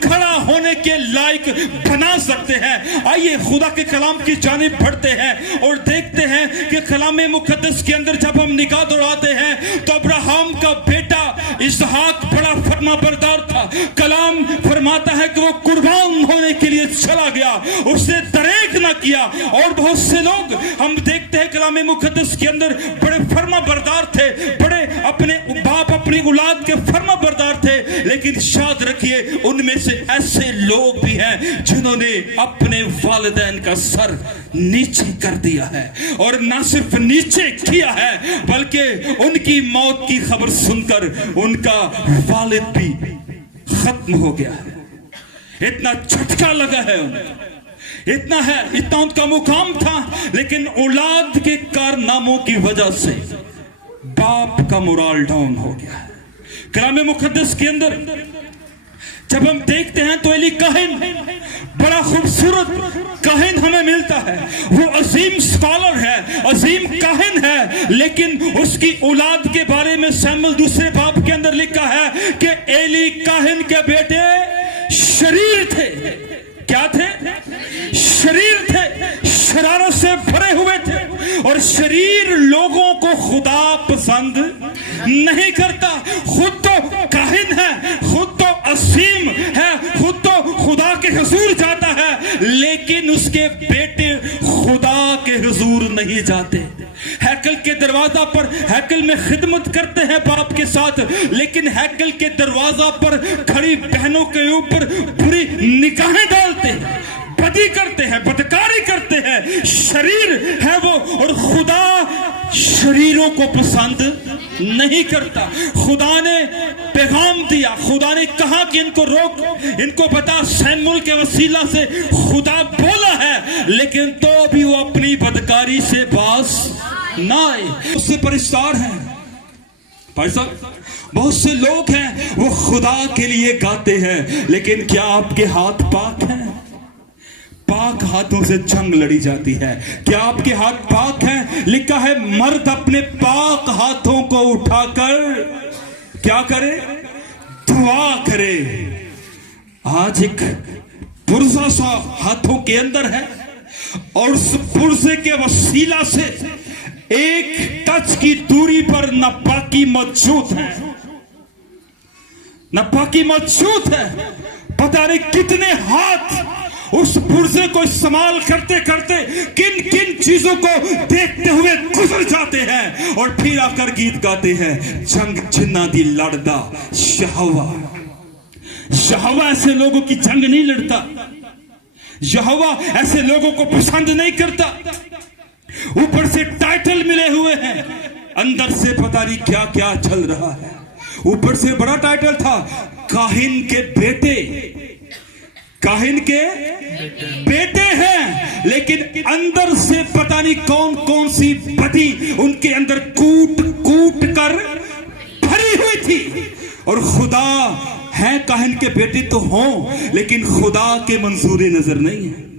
کھڑا ہونے کے لائق بنا سکتے ہیں. آئیے خدا کے کلام کی جانب بڑھتے ہیں اور دیکھتے ہیں کہ کلام مقدس کے اندر جب ہم نگاہ دوڑاتے ہیں تو ابراہیم کا بیٹا اسحاق بڑا فرما بردار تھا. کلام فرماتا ہے کہ وہ قربان ہونے کے لیے چلا گیا, اس نے دریغ نہ کیا. اور بہت سے لوگ ہم دیکھتے ہیں کلام مقدس کے اندر بڑے فرما بردار تھے, بڑے اپنے باپ اپنی اولاد کے فرما بردار تھے, لیکن شاد رکھیے ان میں سے ایسے لوگ بھی ہیں جنہوں نے اپنے والدین کا سر نیچے کر دیا ہے, اور نہ صرف نیچے کیا ہے بلکہ ان کی موت کی خبر سن کر ان کا والد بھی ختم ہو گیا ہے. اتنا جھٹکا لگا ہے ان کا, اتنا ان کا مقام تھا, لیکن اولاد کے کارناموں کی وجہ سے باپ کا مورال ڈاؤن ہو گیا ہے. کلام مقدس کے اندر جب ہم دیکھتے ہیں تو ایلی کاہن بڑا خوبصورت کاہن ہمیں ملتا ہے. وہ عظیم سکالر ہے, عظیم کاہن ہے, لیکن اس کی اولاد کے بارے میں سیموئیل دوسرے باب کے اندر لکھا ہے کہ ایلی کاہن کے بیٹے شریر تھے. کیا تھے؟ شریر تھے, شرارت سے بھرے ہوئے تھے, اور شریر لوگوں کو خدا پسند نہیں کرتا. خود تو کاہن ہے, خود تو عظیم ہے, خود تو خدا کے حضور جاتا ہے, لیکن اس کے بیٹے خدا کے حضور نہیں جاتے. ہیکل کے دروازہ پر ہیکل میں خدمت کرتے ہیں باپ کے ساتھ, لیکن ہیکل کے دروازہ پر کھڑی بہنوں کے اوپر بری نگاہیں ڈالتے ہیں, بدی کرتے ہیں, بدکاری کرتے ہیں. شریر ہے وہ, اور خدا شریروں کو پسند نہیں کرتا. خدا نے پیغام دیا, خدا نے کہا کہ ان کو روک, ان کو بتا. سیموئیل کے وسیلہ سے خدا بولا ہے, لیکن تو بھی وہ اپنی بدکاری سے باز نہ آئے. اس سے پرستار ہیں بھائی صاحب, بہت سے لوگ ہیں وہ خدا کے لیے گاتے ہیں, لیکن کیا آپ کے ہاتھ پاک ہیں؟ پاک ہاتھوں سے جنگ لڑی جاتی ہے. کیا آپ کے ہاتھ پاک ہیں؟ لکھا ہے مرد اپنے پاک ہاتھوں کو اٹھا کر کیا کرے؟ دعا کرے. آج ایک پرزہ سا ہاتھوں کے اندر ہے, اور اس پرزے کے وسیلہ سے ایک ٹچ کی دوری پر ناپاکی موجود ہے, ناپاکی موجود ہے. پتہ نہیں کتنے ہاتھ اس پرزے کو استعمال کرتے کرتے کن کن چیزوں کو دیکھتے ہوئے گزر جاتے ہیں, اور پھر آ کر گیت گاتے ہیں. جنگ جنہ دی لڑدا یہوہ. یہوہ ایسے لوگوں کی جنگ نہیں لڑتا, یہوہ ایسے لوگوں کو پسند نہیں کرتا. اوپر سے ٹائٹل ملے ہوئے ہیں, اندر سے پتہ نہیں کیا کیا چل رہا ہے. اوپر سے بڑا ٹائٹل تھا کاہن کے بیٹے, کاہن کے بیٹے ہیں, لیکن اندر سے پتہ نہیں کون کون سی بدی ان کے اندر کوٹ کوٹ کر بھری ہوئی تھی. اور خدا ہے, کاہن کے بیٹے تو ہوں, لیکن خدا کے منظور نظر نہیں ہے.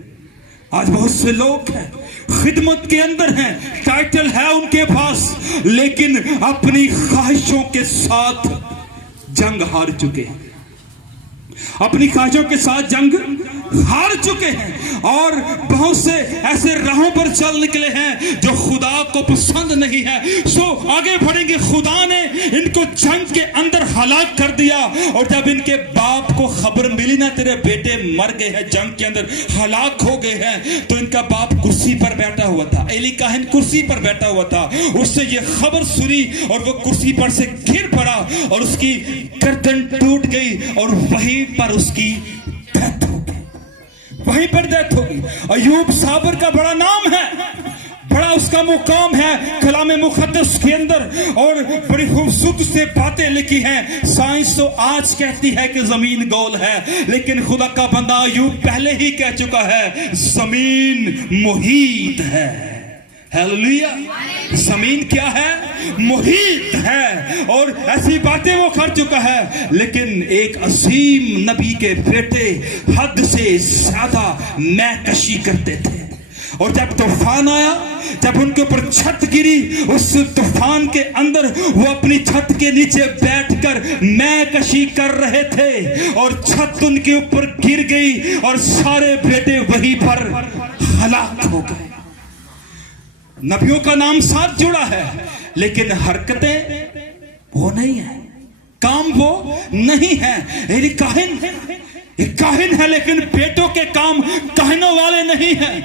آج بہت سے لوگ ہیں خدمت کے اندر ہیں, ٹائٹل ہے ان کے پاس, لیکن اپنی خواہشوں کے ساتھ جنگ ہار چکے ہیں, اپنی خواہشوں کے ساتھ جنگ ہار چکے ہیں. اور بہت سے ایسے راہوں پر چل نکلے ہیں جو خدا کو پسند نہیں ہے. سو آگے بڑھیں گے. خدا نے ان کو جنگ کے اندر ہلاک کر دیا, اور جب ان کے باپ کو خبر ملی نا تیرے بیٹے مر گئے ہیں, جنگ کے اندر ہلاک ہو گئے ہیں, تو ان کا باپ کرسی پر بیٹھا ہوا تھا, ایلی کاہن کرسی پر بیٹھا ہوا تھا. اس سے یہ خبر سنی اور وہ کرسی پر سے گر پڑا, اور اس کی گردن ٹوٹ گئی, اور وہیں پر اس کی ڈیتھ ہو گئی, وہیں پر ڈیتھ ہو گئی. ایوب صابر کا بڑا نام ہے, بڑا اس کا مقام ہے کلام مقدس کے اندر, اور بڑی خوبصورت سے باتیں لکھی ہیں. سائنس تو آج کہتی ہے کہ زمین گول ہے, لیکن خدا کا بندہ ایوب پہلے ہی کہہ چکا ہے زمین محیط ہے. ہیلیلویا. زمین کیا ہے؟ محیط ہے, اور ایسی باتیں وہ کر چکا ہے. لیکن ایک عظیم نبی کے بیٹے حد سے زیادہ میں کشی کرتے تھے, اور جب طوفان آیا, جب ان کے اوپر چھت گری, اس طوفان کے اندر وہ اپنی چھت کے نیچے بیٹھ کر میں کشی کر رہے تھے اور چھت ان کے اوپر گر گئی اور سارے بیٹے وہیں پر ہلاک ہو گئے. نبیوں کا نام ساتھ جڑا ہے لیکن حرکتیں وہ نہیں ہیں, کام وہ نہیں ہے. کاہن ہے لیکن بیٹوں کے کام کاہنوں والے نہیں ہیں.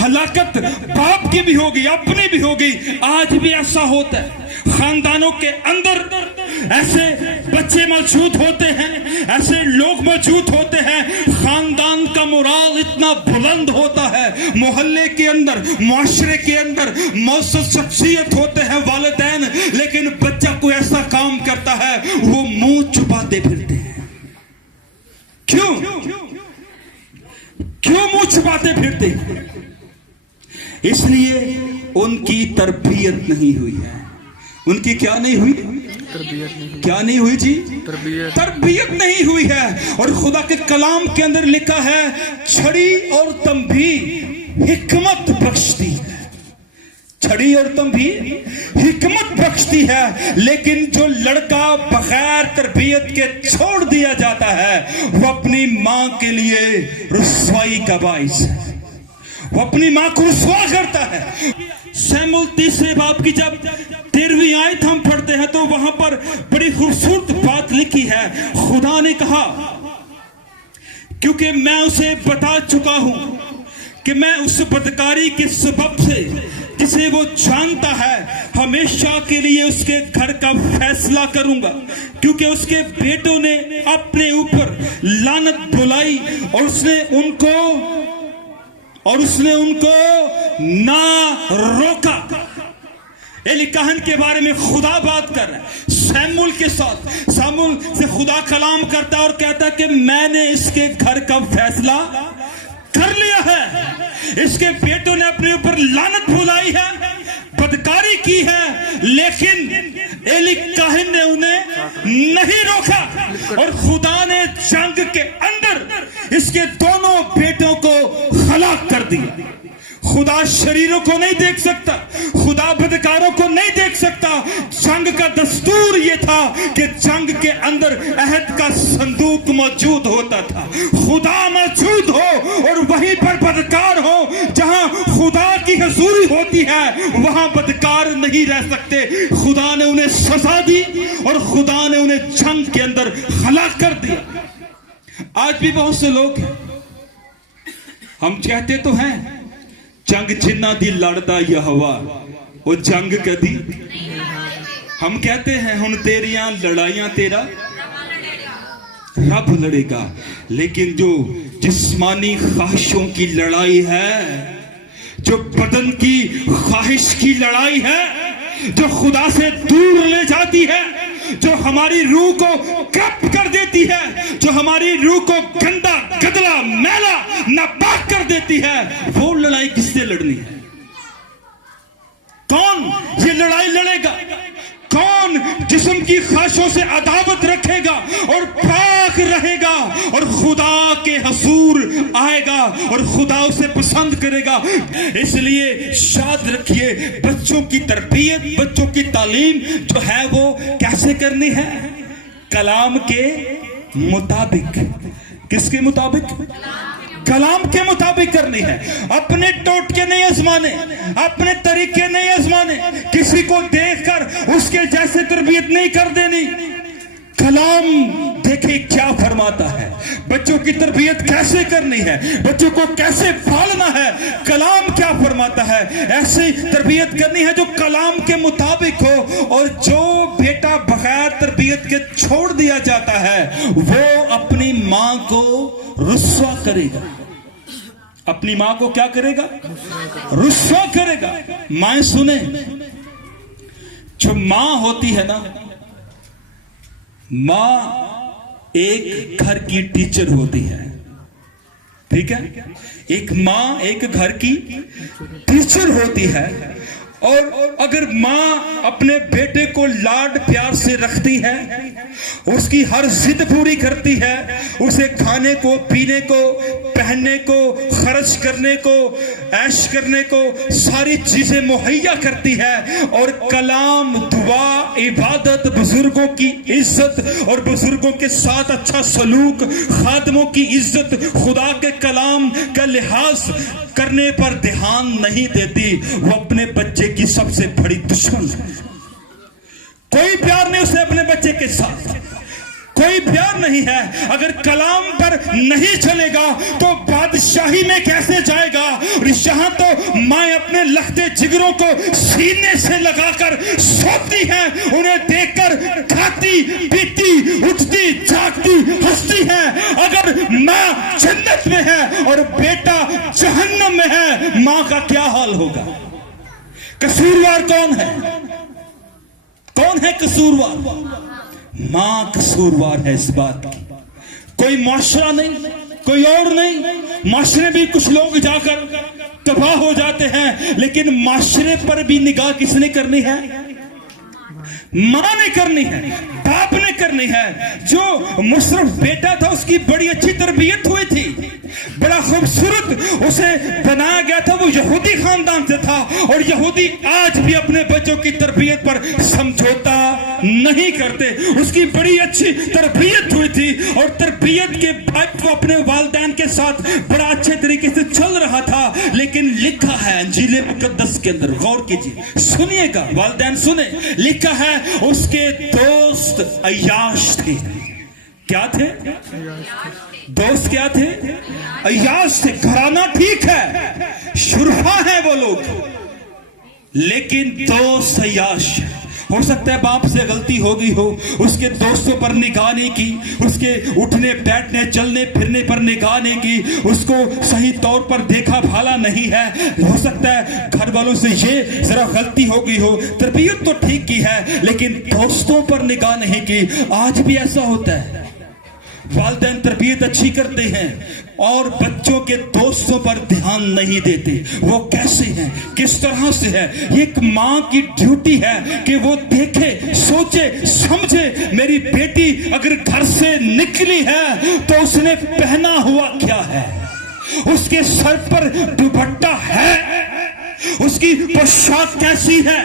ہلاکت باپ کی بھی ہوگی, اپنی بھی ہوگی. آج بھی ایسا ہوتا ہے, خاندانوں کے اندر ایسے بچے موجود ہوتے ہیں, ایسے لوگ موجود ہوتے ہیں, خاندان کا مورال اتنا بلند ہوتا ہے, محلے کے اندر, معاشرے کے اندر معزز شخصیت ہوتے ہیں والدین, لیکن بچہ کوئی ایسا کام کرتا ہے وہ منہ چھپاتے پھرتے ہیں. کیوں منہ چھپاتے پھرتے ہیں؟ اس لیے ان کی تربیت نہیں ہوئی ہے. ان کی کیا نہیں ہوئی؟ کیا نہیں ہوئی جی؟ تربیت نہیں ہوئی ہے. اور خدا کے کلام کے اندر لکھا ہے چھڑی اور تنبیہ حکمت بخشتی ہے. چھڑی اور تنبیہ حکمت بخشتی ہے, لیکن جو لڑکا بغیر تربیت کے چھوڑ دیا جاتا ہے وہ اپنی ماں کے لیے رسوائی کا باعث ہے. وہ اپنی ماں کو رسوا کرتا ہے. سیموئیل 3 باب کی جب 13ویں آیت ہم پڑھتے ہیں تو وہاں پر بڑی خوبصورت بات لکھی ہے. خدا نے کہا کیونکہ میں اسے بتا چکا ہوں کہ میں اس بدکاری کے سبب سے جسے وہ جانتا ہے ہمیشہ کے لیے اس کے گھر کا فیصلہ کروں گا, کیونکہ اس کے بیٹوں نے اپنے اوپر لعنت بلائی اور اس نے ان کو نہ روکا. ایلی کاہن کے بارے میں خدا بات کر رہا ہے سیموئیل کے ساتھ. سیموئیل سے خدا کلام کرتا ہے اور کہتا ہے کہ میں نے اس کے گھر کا فیصلہ کر لیا ہے. اس کے بیٹوں نے اپنے اوپر لعنت بھلائی ہے, بدکاری کی ہے, لیکن ایلی کاہن نے انہیں نہیں روکا اور خدا نے جنگ کے اندر اس کے دونوں بیٹوں کو ہلاک کر دیا. خدا شریروں کو نہیں دیکھ سکتا, خدا بدکاروں کو نہیں دیکھ سکتا. جنگ کا دستور یہ تھا کہ جنگ کے اندر عہد کا صندوق موجود ہوتا تھا, خدا موجود ہو اور وہیں پر بدکار ہو. جہاں خدا کی حضوری ہوتی ہے وہاں بدکار نہیں رہ سکتے. خدا نے انہیں سزا دی اور خدا نے انہیں جنگ کے اندر ہلاک کر دیا. آج بھی بہت سے لوگ ہیں, ہم کہتے تو ہیں جنگ جنہ دی لڑدا یہوہ وہ جنگ کدی. ہم کہتے ہیں ہن تیریاں لڑائیاں تیرا رب لڑے گا, لیکن جو جسمانی خواہشوں کی لڑائی ہے, جو بدن کی خواہش کی لڑائی ہے, جو خدا سے دور لے جاتی ہے, جو ہماری روح کو کپ کر دیتی ہے, جو ہماری روح کو گندا گدلا میلا ناپاک کر دیتی ہے, وہ لڑائی کس سے لڑنی ہے؟ کون یہ لڑائی لڑے گا؟ کون جسم کی خواہشوں سے عداوت رکھے گا اور پاک رہے گا اور خدا کے حضور آئے گا اور خدا اسے پسند کرے گا؟ اس لیے یاد رکھیے بچوں کی تربیت, بچوں کی تعلیم جو ہے وہ کیسے کرنی ہے؟ کلام کے مطابق. کس کے مطابق؟ کلام کے مطابق کرنی ہے. اپنے ٹوٹکے نہیں آزمانے, اپنے طریقے نہیں آزمانے, کسی کو دیکھ کر اس کے جیسے تربیت نہیں کر دینی. کلام دیکھیں کیا فرماتا ہے, بچوں کی تربیت کیسے کرنی ہے, بچوں کو کیسے پالنا ہے, کلام کیا فرماتا ہے. ایسی تربیت کرنی ہے جو کلام کے مطابق ہو. اور جو بیٹا بغیر تربیت کے چھوڑ دیا جاتا ہے وہ اپنی ماں کو رسوا کرے گا. اپنی ماں کو کیا کرے گا؟ رسوا کرے گا. مائیں سنیں, جو ماں ہوتی ہے نا, ماں ایک گھر کی ٹیچر ہوتی ہے. ٹھیک ہے, ایک ماں ایک گھر کی ٹیچر ہوتی ہے. اور اگر ماں اپنے بیٹے کو لاڈ پیار سے رکھتی ہے, اس کی ہر ضد پوری کرتی ہے, اسے کھانے کو, پینے کو, پہننے کو، خرچ کرنے کو، عیش کرنے کو ساری چیزیں مہیا کرتی ہے، اور کلام، دعا، عبادت، بزرگوں کی عزت اور بزرگوں کے ساتھ اچھا سلوک، خادموں کی عزت، خدا کے کلام کا لحاظ کرنے پر دھیان نہیں دیتی، وہ اپنے بچے کی سب سے بڑی دشمن ہے۔ کوئی پیار نہیں اسے اپنے بچے کے ساتھ، کوئی پیار نہیں ہے۔ اگر کلام پر نہیں چلے گا تو بادشاہی میں کیسے جائے گا؟ اور یہاں تو مائیں اپنے لختے جگروں کو سینے سے لگا کر سوتی ہیں، انہیں دیکھ کر کھاتی پیتی اٹھتی جاگتی ہنستی ہیں۔ اگر ماں جنت میں ہے اور بیٹا جہنم میں ہے، ماں کا کیا حال ہوگا؟ قصوروار کون ہے؟ کون ہے قصوروار؟ ماں قصوروار ہے اس بات کی، کوئی معاشرہ نہیں، کوئی اور نہیں۔ معاشرے بھی کچھ لوگ جا کر تباہ ہو جاتے ہیں، لیکن معاشرے پر بھی نگاہ کس نے کرنی ہے؟ ماں نے کرنی ہے، باپ نے کرنی ہے۔ جو مصرف بیٹا تھا اس کی بڑی اچھی تربیت ہوئی تھی، بڑا خوبصورت اسے بنایا گیا تھا، وہ یہودی خاندان سے تھا، اور یہودی آج بھی اپنے بچوں کی تربیت پر سمجھوتا نہیں کرتے۔ اس کی بڑی اچھی تربیت ہوئی تھی، اور تربیت کے بعد وہ اپنے والدین کے ساتھ بڑا اچھے طریقے سے چل رہا تھا۔ لیکن لکھا ہے انجیل مقدس کے اندر، غور کیجیے، سنیے گا والدین سنیں، لکھا ہے اس کے دوست عیاش تھے۔ کیا تھے؟ دوست کیا تھے؟ عیاش تھے۔ گھرانہ ٹھیک ہے، شرفا ہیں وہ لوگ، لیکن دوست عیاش۔ ہو سکتا ہے باپ سے غلطی ہو گئی ہو، اس کے دوستوں پر نگاہ نہیں کی، اس کے اٹھنے بیٹھنے چلنے پھرنے پر نگاہ نہیں کی، اس کو صحیح طور پر دیکھا بھالا نہیں ہے۔ ہو سکتا ہے گھر والوں سے یہ ذرا غلطی ہو گئی ہو، تربیت تو ٹھیک کی ہے لیکن دوستوں پر نگاہ نہیں کی۔ آج بھی ایسا ہوتا ہے، والدین تربیت اچھی کرتے ہیں اور بچوں کے دوستوں پر دھیان نہیں دیتے۔ وہ کیسے ہیں، کس طرح سے ہے؟ یہ ایک ماں کی ڈیوٹی ہے کہ وہ دیکھے، سوچے، سمجھے میری بیٹی اگر گھر سے نکلی ہے تو اس نے پہنا ہوا کیا ہے، اس کے سر پر دوپٹہ ہے، اس کی پوشاک کیسی ہے،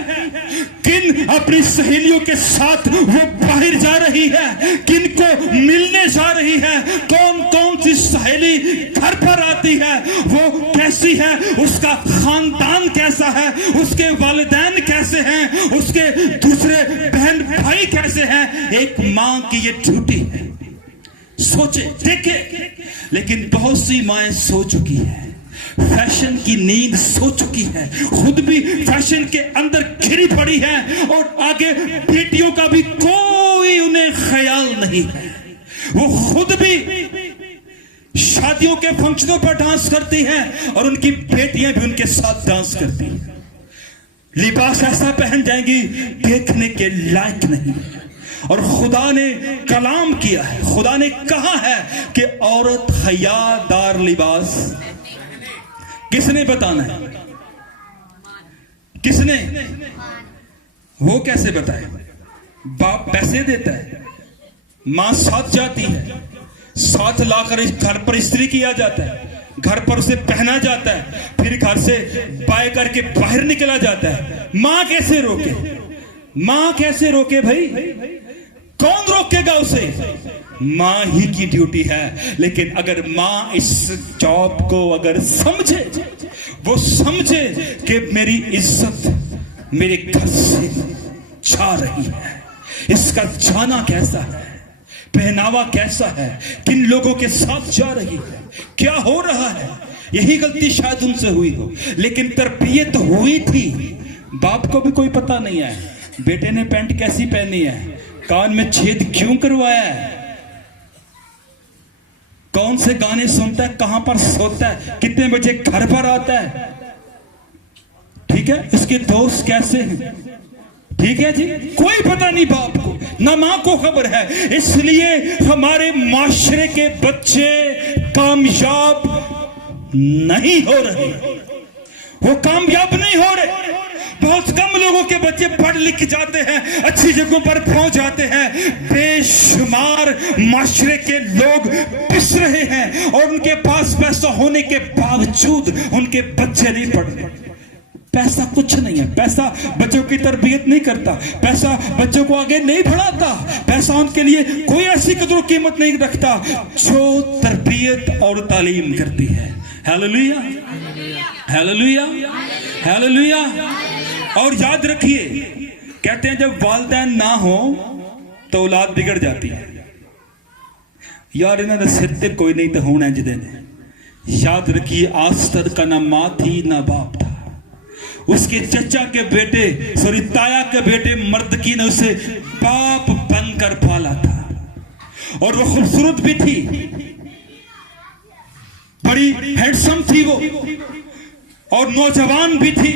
کن اپنی سہیلیوں کے ساتھ وہ باہر جا رہی ہے، کن کو ملنے جا رہی ہے، کون کون سی سہیلی گھر پر آتی ہے، وہ کیسی ہے، اس کا خاندان کیسا ہے، اس کے والدین کیسے ہیں، اس کے دوسرے بہن بھائی کیسے ہیں۔ ایک ماں کی یہ ڈیوٹی ہے، سوچے دیکھے۔ لیکن بہت سی مائیں سو چکی ہیں، فیشن کی نیند سو چکی ہے، خود بھی فیشن کے اندر گھری پڑی ہے، اور آگے بیٹیوں کا بھی کوئی انہیں خیال نہیں ہے۔ وہ خود بھی شادیوں کے فنکشنوں پر ڈانس کرتی ہیں اور ان کی بیٹیاں بھی ان کے ساتھ ڈانس کرتی ہیں، لباس ایسا پہن جائیں گی دیکھنے کے لائق نہیں ہے۔ اور خدا نے کلام کیا ہے، خدا نے کہا ہے کہ عورت حیا دار لباس، کس نے بتانا ہے؟ کس نے؟ وہ کیسے بتائے؟ باپ پیسے دیتا ہے، ماں ساتھ جاتی ہے، ساتھ لا کر گھر پر استری کیا جاتا ہے، گھر پر اسے پہنا جاتا ہے، پھر گھر سے بائے کر کے باہر نکلا جاتا ہے۔ ماں کیسے روکے؟ ماں کیسے روکے بھائی؟ کون روکے گا اسے؟ ماں ہی کی ڈیوٹی ہے۔ لیکن اگر ماں اس جاب کو اگر سمجھے، وہ سمجھے کہ میری عزت میرے گھر سے جا رہی ہے، اس کا جانا کیسا ہے، پہناوا کیسا ہے، کن لوگوں کے ساتھ جا رہی ہے، کیا ہو رہا ہے، یہی غلطی شاید ان سے ہوئی ہو۔ لیکن تربیت ہوئی تھی، باپ کو بھی کوئی پتہ نہیں ہے بیٹے نے پینٹ کیسی پہنی ہے، کان میں چھید کیوں کروایا ہے، کون سے گانے سنتا ہے، کہاں پر سوتا ہے، کتنے بجے گھر پر آتا ہے، ٹھیک ہے، اس کے دوست کیسے ہیں، ٹھیک ہے جی، کوئی پتہ نہیں باپ کو، نہ ماں کو خبر ہے۔ اس لیے ہمارے معاشرے کے بچے کامیاب نہیں ہو رہے، وہ کامیاب نہیں ہو رہے۔ بہت کم لوگوں کے بچے پڑھ لکھ جاتے ہیں, اچھی جگہوں پر پہنچ جاتے ہیں, بے شمار معاشرے کے لوگ پس رہے ہیں اور ان کے پاس پیسہ ہونے کے باوجود ان کے بچے نہیں پڑھ رہے. پیسہ کچھ نہیں ہے, پیسہ بچوں کی تربیت نہیں کرتا, پیسہ بچوں کو آگے نہیں بڑھاتا, پیسہ ان کے لیے کوئی ایسی قدر و قیمت نہیں رکھتا جو تربیت اور تعلیم کرتی ہے. Hallelujah, hallelujah, hallelujah. اور یاد رکھیے, کہتے ہیں جب والدین نہ ہو تو اولاد بگڑ جاتی ہے. یار انہوں نے سر تے کوئی نہیں تو ہونا جدے نے. یاد رکھیے, آستر کا نہ ماں تھی نہ باپ تھا, اس کے چچا کے بیٹے تایا کے بیٹے مردکی نے اسے باپ بن کر پالا تھا. اور وہ خوبصورت بھی تھی, بڑی ہینڈسم تھی وہ, اور نوجوان بھی تھی,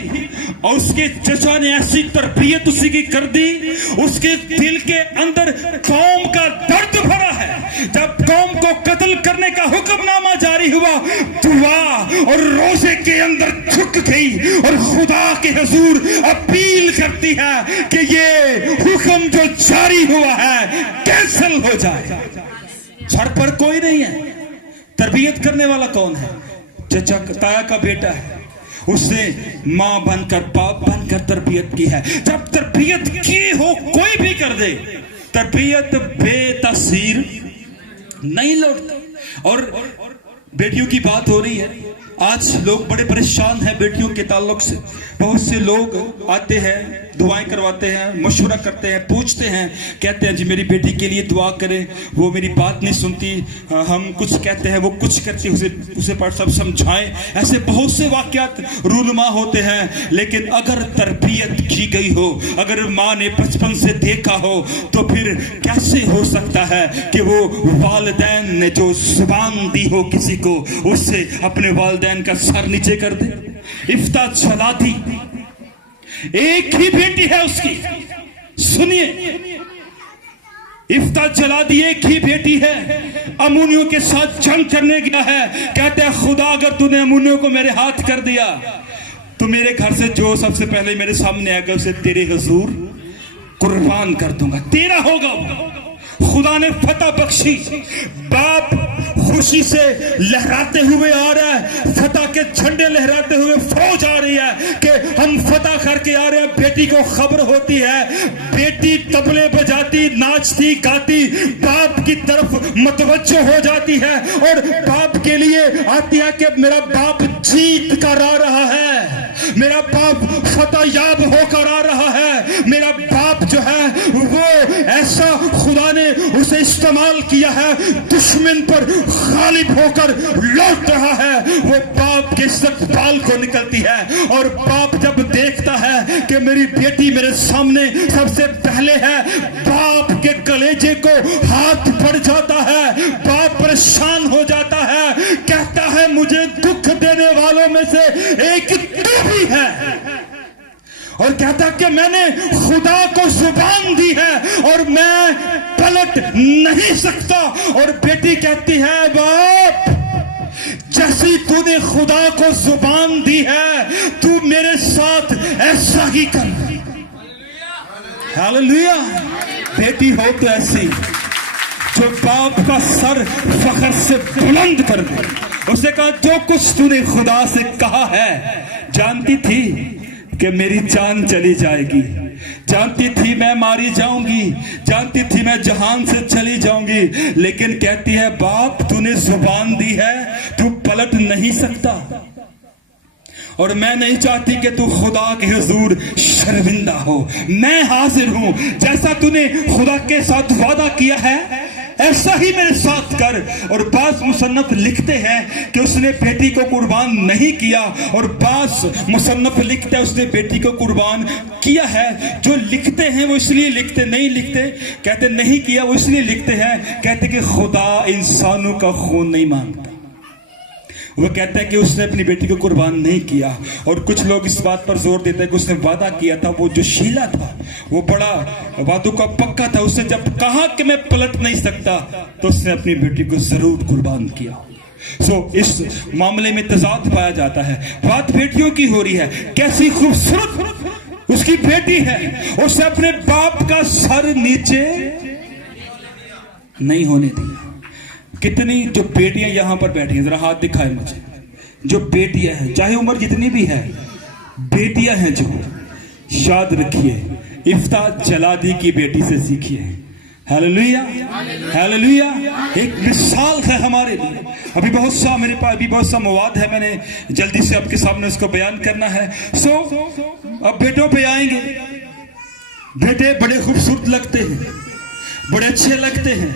اور اس کے چچا نے ایسی تربیت اسی کی کر دی, اس کے دل کے اندر قوم کا درد بھرا ہے. جب قوم کو قتل کرنے کا حکم نامہ جاری ہوا, دعا اور روزے کے اندر جھک گئی اور خدا کے حضور اپیل کرتی ہے کہ یہ حکم جو جاری ہوا ہے کینسل ہو جائے. سر پر کوئی نہیں ہے, تربیت کرنے والا کون ہے؟ چچا تایا کا بیٹا ہے, اس نے ماں بن کر باپ بن کر تربیت کی ہے. جب تربیت کی ہو کوئی بھی کر دے, تربیت بے تاثیر نہیں لوٹتا. اور بیٹیوں کی بات ہو رہی ہے, آج لوگ بڑے پریشان ہیں بیٹیوں کے تعلق سے. بہت سے لوگ آتے ہیں, دعائیں کرواتے ہیں, مشورہ کرتے ہیں, پوچھتے ہیں, کہتے ہیں جی میری بیٹی کے لیے دعا کریں, وہ میری بات نہیں سنتی, ہم کچھ کہتے ہیں وہ کچھ کرتی, اسے پر سب سمجھائیں. ایسے بہت سے واقعات رونما ہوتے ہیں. لیکن اگر تربیت کی گئی ہو, اگر ماں نے بچپن سے دیکھا ہو, تو پھر کیسے ہو سکتا ہے کہ وہ والدین نے جو زبان دی ہو کسی کو, اس سے اپنے والدین کا سر نیچے کر دے. افتاح چلا دی, ایک ہی بیٹی ہے اس کی, سنیے, افتاح جلا دی, ایک ہی بیٹی ہے, امونیوں کے ساتھ جنگ کرنے گیا ہے. کہتے ہیں خدا اگر تو نے امونیوں کو میرے ہاتھ کر دیا تو میرے گھر سے جو سب سے پہلے میرے سامنے آئے گا اسے تیرے حضور قربان کر دوں گا, تیرا ہوگا. خدا نے فتح بخشی, باپ خوشی سے لہراتے ہوئے آ رہا ہے, فتح کے جھنڈے لہراتے ہوئے فوج آ رہی ہے کہ ہم فتح کر کے آ رہے ہیں. بیٹی کو خبر ہوتی ہے, بیٹی طبلے بجاتی, ناچتی, گاتی, باپ کی طرف متوجہ ہو جاتی ہے اور باپ کے لیے آتی ہے کہ میرا باپ جیت کر آ رہا ہے, میرا باپ فتح یاب ہو کر آ رہا ہے, میرا باپ جو ہے وہ ایسا خدا نے اسے استعمال کیا ہے, دشمن پر غالب ہو کر لوٹ رہا ہے. وہ باپ کے استقبال کو نکلتی ہے, اور باپ جب دیکھتا ہے کہ میری بیٹی میرے سامنے سب سے پہلے ہے, باپ کے کلیجے کو ہاتھ پڑ جاتا ہے, باپ پریشان ہو جاتا ہے, کہتا ہے مجھے دکھ دینے والوں میں سے ایک تو بھی ہے, اور کہتا کہ میں نے خدا کو زبان دی ہے اور میں پلٹ نہیں سکتا. اور بیٹی کہتی ہے باپ جیسی تو نے خدا کو زبان دی ہے تو میرے ساتھ ایسا ہی کر. ہاللویا. بیٹی ہو تو ایسی جو باپ کا سر فخر سے بلند کر دے. اس نے کہا جو کچھ تو نے خدا سے کہا ہے, جانتی تھی کہ میری جان چلی جائے گی, جانتی تھی میں ماری جاؤں گی, جانتی تھی میں جہان سے چلی جاؤں گی, لیکن کہتی ہے باپ تو نے زبان دی ہے, تو پلٹ نہیں سکتا, اور میں نہیں چاہتی کہ تو خدا کے حضور شرمندہ ہو. میں حاضر ہوں, جیسا تو نے خدا کے ساتھ وعدہ کیا ہے ایسا ہی میرے ساتھ کر. اور بعض مصنف لکھتے ہیں کہ اس نے بیٹی کو قربان نہیں کیا, اور بعض مصنف لکھتے ہیں اس نے بیٹی کو قربان کیا ہے. جو لکھتے ہیں وہ اس لیے لکھتے, نہیں لکھتے کہتے نہیں کیا, وہ اس لیے لکھتے ہیں کہتے کہ خدا انسانوں کا خون نہیں مانگتا. وہ کہتا ہے کہ اس نے اپنی بیٹی کو قربان نہیں کیا. اور کچھ لوگ اس بات پر زور دیتے ہیں کہ اس نے وعدہ کیا تھا, وہ جو شیلا تھا وہ بڑا وعدوں کا پکا تھا, اس نے جب کہا کہ میں پلٹ نہیں سکتا تو اس نے اپنی بیٹی کو ضرور قربان کیا. اس معاملے میں تضاد پایا جاتا ہے. بات بیٹیوں کی ہو رہی ہے, کیسی خوبصورت اس کی بیٹی ہے, اسے اپنے باپ کا سر نیچے نہیں ہونے دیا. کتنی جو بیٹیاں یہاں پر بیٹھی ہیں, ذرا ہاتھ دکھائے مجھے, جو بیٹیاں ہیں, چاہے عمر جتنی بھی ہے, بیٹیاں ہیں جو, یاد رکھیے افتاح جلادی کی بیٹی سے سیکھیے. Hallelujah, hallelujah. ایک مثال ہے ہمارے لیے. ابھی بہت سا میرے پاس ابھی بہت سا مواد ہے, میں نے جلدی سے آپ کے سامنے اس کو بیان کرنا ہے. اب بیٹوں پہ آئیں گے. بیٹے بڑے خوبصورت لگتے ہیں, بڑے اچھے لگتے ہیں,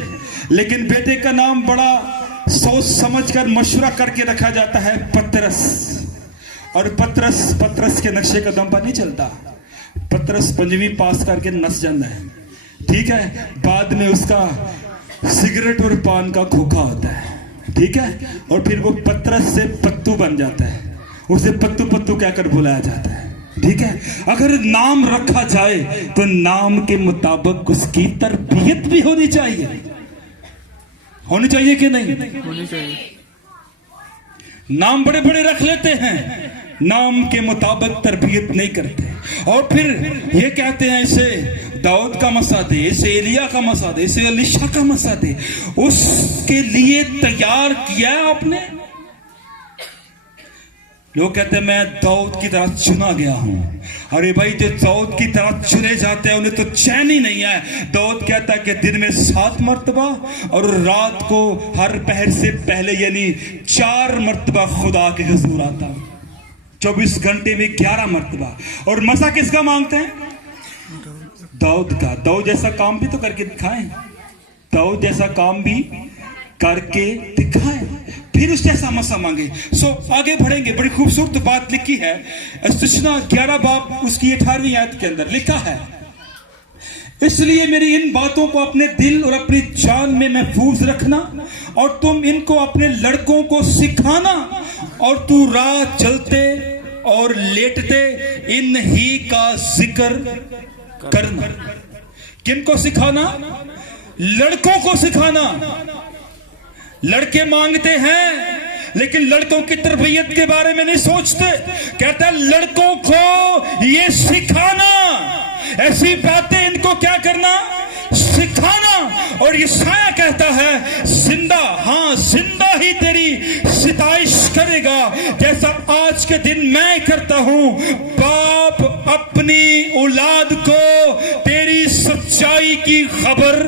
لیکن بیٹے کا نام بڑا سوچ سمجھ کر مشورہ کر کے رکھا جاتا ہے, پترس. اور پترس کے نقشے قدم پر نہیں چلتا. پترس 5ویں پاس کر کے نس جانا ہے, ٹھیک ہے. بعد میں اس کا سگریٹ اور پان کا کھوکھا ہوتا ہے, ٹھیک ہے. اور پھر وہ پترس سے پتو بن جاتا ہے, اسے پتو پتو کہہ کر بلایا جاتا ہے, ٹھیک ہے. اگر نام رکھا جائے تو نام کے مطابق اس کی تربیت بھی ہونی چاہیے. ہونی چاہیے کہ نہیں؟ ہونی چاہیے. نام بڑے بڑے رکھ لیتے ہیں, نام کے مطابق تربیت نہیں کرتے. اور پھر یہ کہتے ہیں اسے داؤد کا مسا دے, اسے ایلیا کا مسا دے, اسے الیشا کا مسا دے. اس کے لیے تیار کیا ہے آپ نے. لوگ کہتے ہیں میں داؤد کی طرح چنا گیا ہوں. ارے بھائی, جو داؤد کی طرح چنے جاتے ہیں انہیں تو چین ہی نہیں ہے. داؤد کہتا ہے کہ دن میں 7 مرتبہ اور رات کو ہر پہر سے پہلے یعنی 4 مرتبہ خدا کے حضور آتا ہوں. 24 گھنٹے میں 11 مرتبہ. اور مسا کس کا مانگتے ہیں؟ داؤد کا. داؤد جیسا کام بھی تو کر کے دکھائیں, داؤد جیسا کام بھی کر کے دکھائیں, پھر اس جیسا مسا مانگے. آگے بڑھیں گے. بڑی خوبصورت بات لکھی ہے استثنا 11 باب اس کی 18ویں آیت کے اندر لکھا ہے, اس لیے میری ان باتوں کو اپنے دل اور اپنی جان میں محفوظ رکھنا, اور تم ان کو اپنے لڑکوں کو سکھانا, اور تو رات چلتے اور لیٹتے ان ہی کا ذکر کرنا. کن کو سکھانا؟ لڑکوں کو سکھانا. لڑکے مانگتے ہیں لیکن لڑکوں کی تربیت کے بارے میں نہیں سوچتے. کہتا ہے لڑکوں کو یہ سکھانا, ایسی باتیں ان کو کیا کرنا؟ سکھانا. اور یسایہ کہتا ہے زندہ, ہاں زندہ ہی تیری ستائش کرے گا جیسا آج کے دن میں کرتا ہوں. باپ اپنی اولاد کو تیری سچائی کی خبر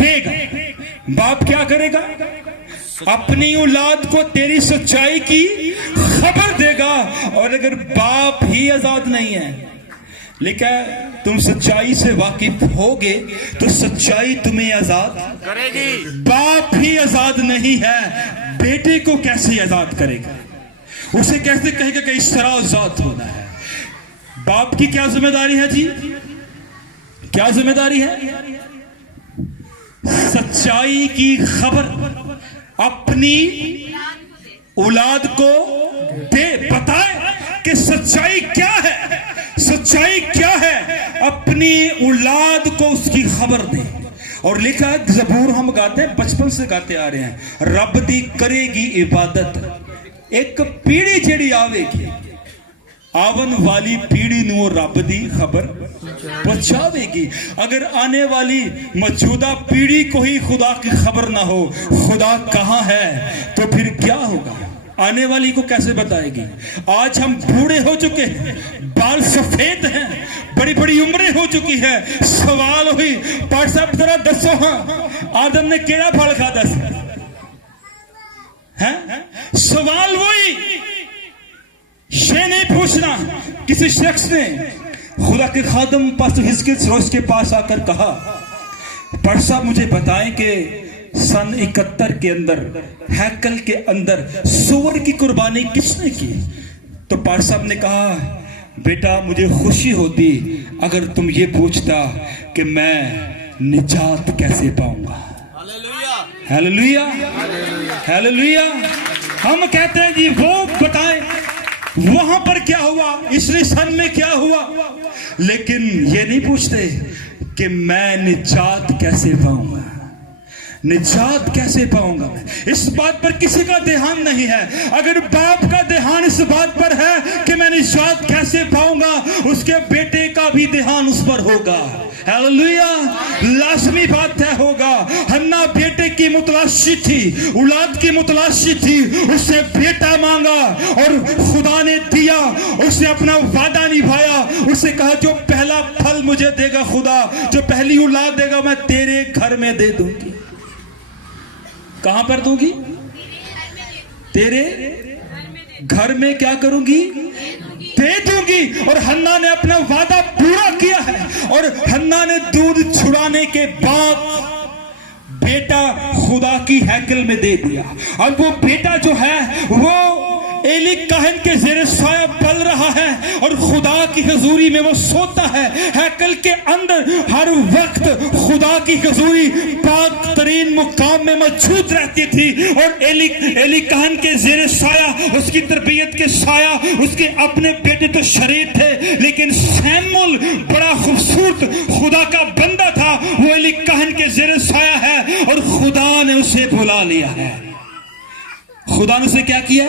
دے گا. باپ کیا کرے گا؟ اپنی اولاد کو تیری سچائی کی خبر دے گا. اور اگر باپ ہی آزاد نہیں ہے, لکھا ہے تم سچائی سے واقف ہوگے تو سچائی تمہیں آزاد کرے گی. باپ ہی آزاد نہیں ہے, بیٹے کو کیسے آزاد کرے گا؟ اسے کیسے کہے گا کہ اس طرح آزاد ہونا ہے؟ باپ کی کیا ذمہ داری ہے جی؟ کیا ذمہ داری ہے؟ سچائی کی خبر اپنی اولاد کو دے, بتائے کہ سچائی کیا ہے, سچائی کیا ہے. اپنی اولاد کو اس کی خبر دے. اور لکھا ہے زبور ہم گاتے ہیں, بچپن سے گاتے آ رہے ہیں, رب دی کرے گی عبادت ایک پیڑھی جیڑی آوے گی, آون والی پیڑھی نو رب دی خبر پہنچاوے گی. اگر آنے والی موجودہ پیڑھی کو ہی خدا کی خبر نہ ہو خدا کہاں ہے تو پھر کیا ہوگا؟ آنے والی کو کیسے بتائے گی؟ آج ہم بوڑھے ہو چکے ہیں, بال سفید ہیں, بڑی بڑی عمریں ہو چکی ہے. سوال ہوئی پاٹ صاحب ذرا دسو, ہاں آدم نے کیڑا پھل کھادا سی؟ سوال وہی, یہ نہیں پوچھنا. کسی شخص نے خدا کے خادم پاس ہزقیل کے پاس آ کر کہا پاٹ صاحب مجھے بتائیں کہ سن 71 کے اندر ہیکل کے اندر سور کی قربانی کس نے کی؟ تو پاٹ صاحب نے کہا بیٹا مجھے خوشی ہوتی اگر تم یہ پوچھتا کہ میں نجات کیسے پاؤں گا. Hallelujah, hallelujah. ہم کہتے ہیں جی وہ بتائیں وہاں پر کیا ہوا, اس لیے سن میں کیا ہوا, لیکن یہ نہیں پوچھتے کہ میں نجات کیسے پاؤں گا. نجات کیسے پاؤں گا میں؟ اس بات پر کسی کا دھیان نہیں ہے. اگر باپ کا دھیان اس بات پر ہے کہ میں نجات کیسے پاؤں گا، اس کے بیٹے کا بھی دھیان اس پر ہوگا. ہیلیلویا. لازمی بات ہے ہوگا. حنا بیٹے کی متلاشی تھی، اولاد کی متلاشی تھی، اس سے بیٹا مانگا اور خدا نے دیا. اس نے اپنا وعدہ نبھایا. اس نے کہا جو پہلا پھل مجھے دے گا خدا، جو پہلی اولاد دے گا میں تیرے گھر میں دے دوں گی. کہاں پر دوں گی؟ تیرے گھر میں کیا کروں گی؟ دے دوں گی. اور حنا نے اپنا وعدہ پورا کیا ہے. اور حنا نے دودھ چھڑانے کے بعد بیٹا خدا کی ہیکل میں دے دیا. اب وہ بیٹا جو ہے وہ ایلی کاہن کے زیر سایہ پل رہا ہے اور خدا کی حضوری میں وہ سوتا ہے. ہیکل کے اندر ہر وقت خدا کی حضوری پاک ترین مقام میں موجود رہتی تھی. اور ایلی کاہن کے زیر سایہ، اس کی تربیت کے سایہ، اس کے اپنے بیٹے تو شریر تھے، لیکن سیمول بڑا خوبصورت خدا کا بندہ تھا. وہ ایلی کاہن کے زیر سایہ ہے اور خدا نے اسے بلا لیا ہے. خدا نے اسے کیا کیا؟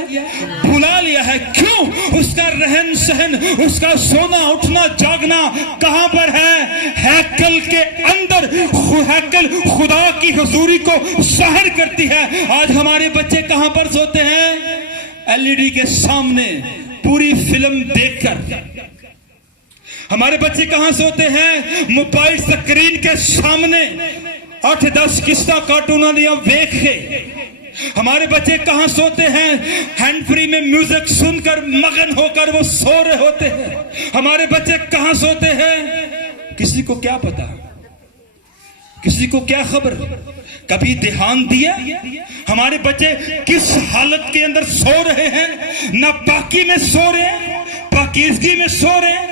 بلا لیا ہے. کیوں؟ اس کا رہن سہن، اس کا سونا اٹھنا جاگنا کہاں پر ہے؟ ہیکل کے اندر. ہیکل خدا کی حضوری کو ظاہر کرتی ہے. آج ہمارے بچے کہاں پر سوتے ہیں؟ LED کے سامنے پوری فلم دیکھ کر. ہمارے بچے کہاں سوتے ہیں؟ موبائل سکرین کے سامنے 8-10 قسطیں کارٹونوں دیا دیکھ کے. ہمارے بچے کہاں سوتے ہیں؟ ہینڈ فری میں میوزک سن کر مگن ہو کر وہ سو رہے ہوتے ہیں. ہمارے بچے کہاں سوتے ہیں؟ کسی کو کیا پتا، کسی کو کیا خبر؟ کبھی دھیان دیا ہمارے بچے کس حالت کے اندر سو رہے ہیں؟ نہ پاکی میں سو رہے ہیں، پاکیزگی میں سو رہے ہیں.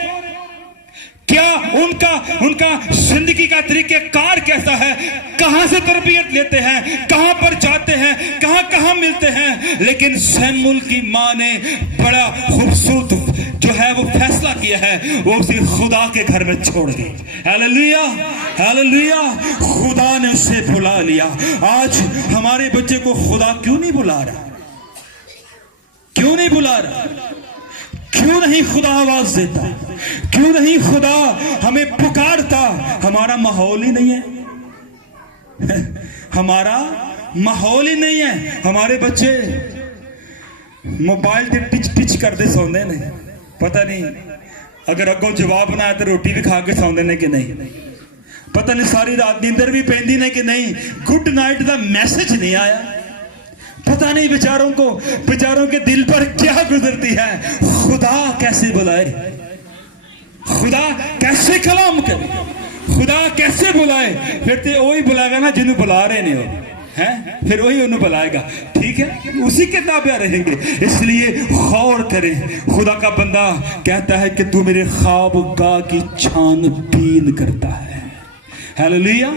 کیا ان کا زندگی کا طریقہ کار کیسا ہے؟ کہاں سے تربیت لیتے ہیں؟ کہاں پر جاتے ہیں؟ کہاں ملتے ہیں؟ لیکن سیمول کی ماں نے بڑا خوبصورت جو ہے وہ فیصلہ کیا ہے، وہ اسے خدا کے گھر میں چھوڑ دی. Hallelujah hallelujah. خدا نے اسے بلا لیا. آج ہمارے بچے کو خدا کیوں نہیں بلا رہا؟ کیوں نہیں بلا رہا؟ کیوں نہیں خدا آواز دیتا؟ کیوں نہیں خدا ہمیں پکارتا؟ ہمارا ماحول ہی نہیں ہے. ہمارا ماحول ہی نہیں ہے. ہمارے بچے موبائل تے ٹچ ٹچ کرتے سوندے نے. پتہ نہیں اگر اگوں جواب نہ آئے تو روٹی بھی کھا کے سوندے نے کہ نہیں. پتہ نہیں ساری رات نیندر بھی پیندی نے کہ نہیں. گڈ نائٹ دا میسج نہیں آیا. پتہ نہیں بیچاروں کے دل پر کیا گزرتی ہے. خدا کیسے بلائے؟ خدا کیسے کلام کرے؟ خدا کیسے بلائے؟ پھر تو وہی بلائے گا نا جنہوں بلا رہے نہیں ہو ہیں، پھر وہی انہوں بلائے گا. ٹھیک ہے، اسی کے تابع رہیں گے. اس لیے غور کریں. خدا کا بندہ کہتا ہے کہ تو میرے خواب گاہ کی چھان بین کرتا ہے. ہیلیلویا.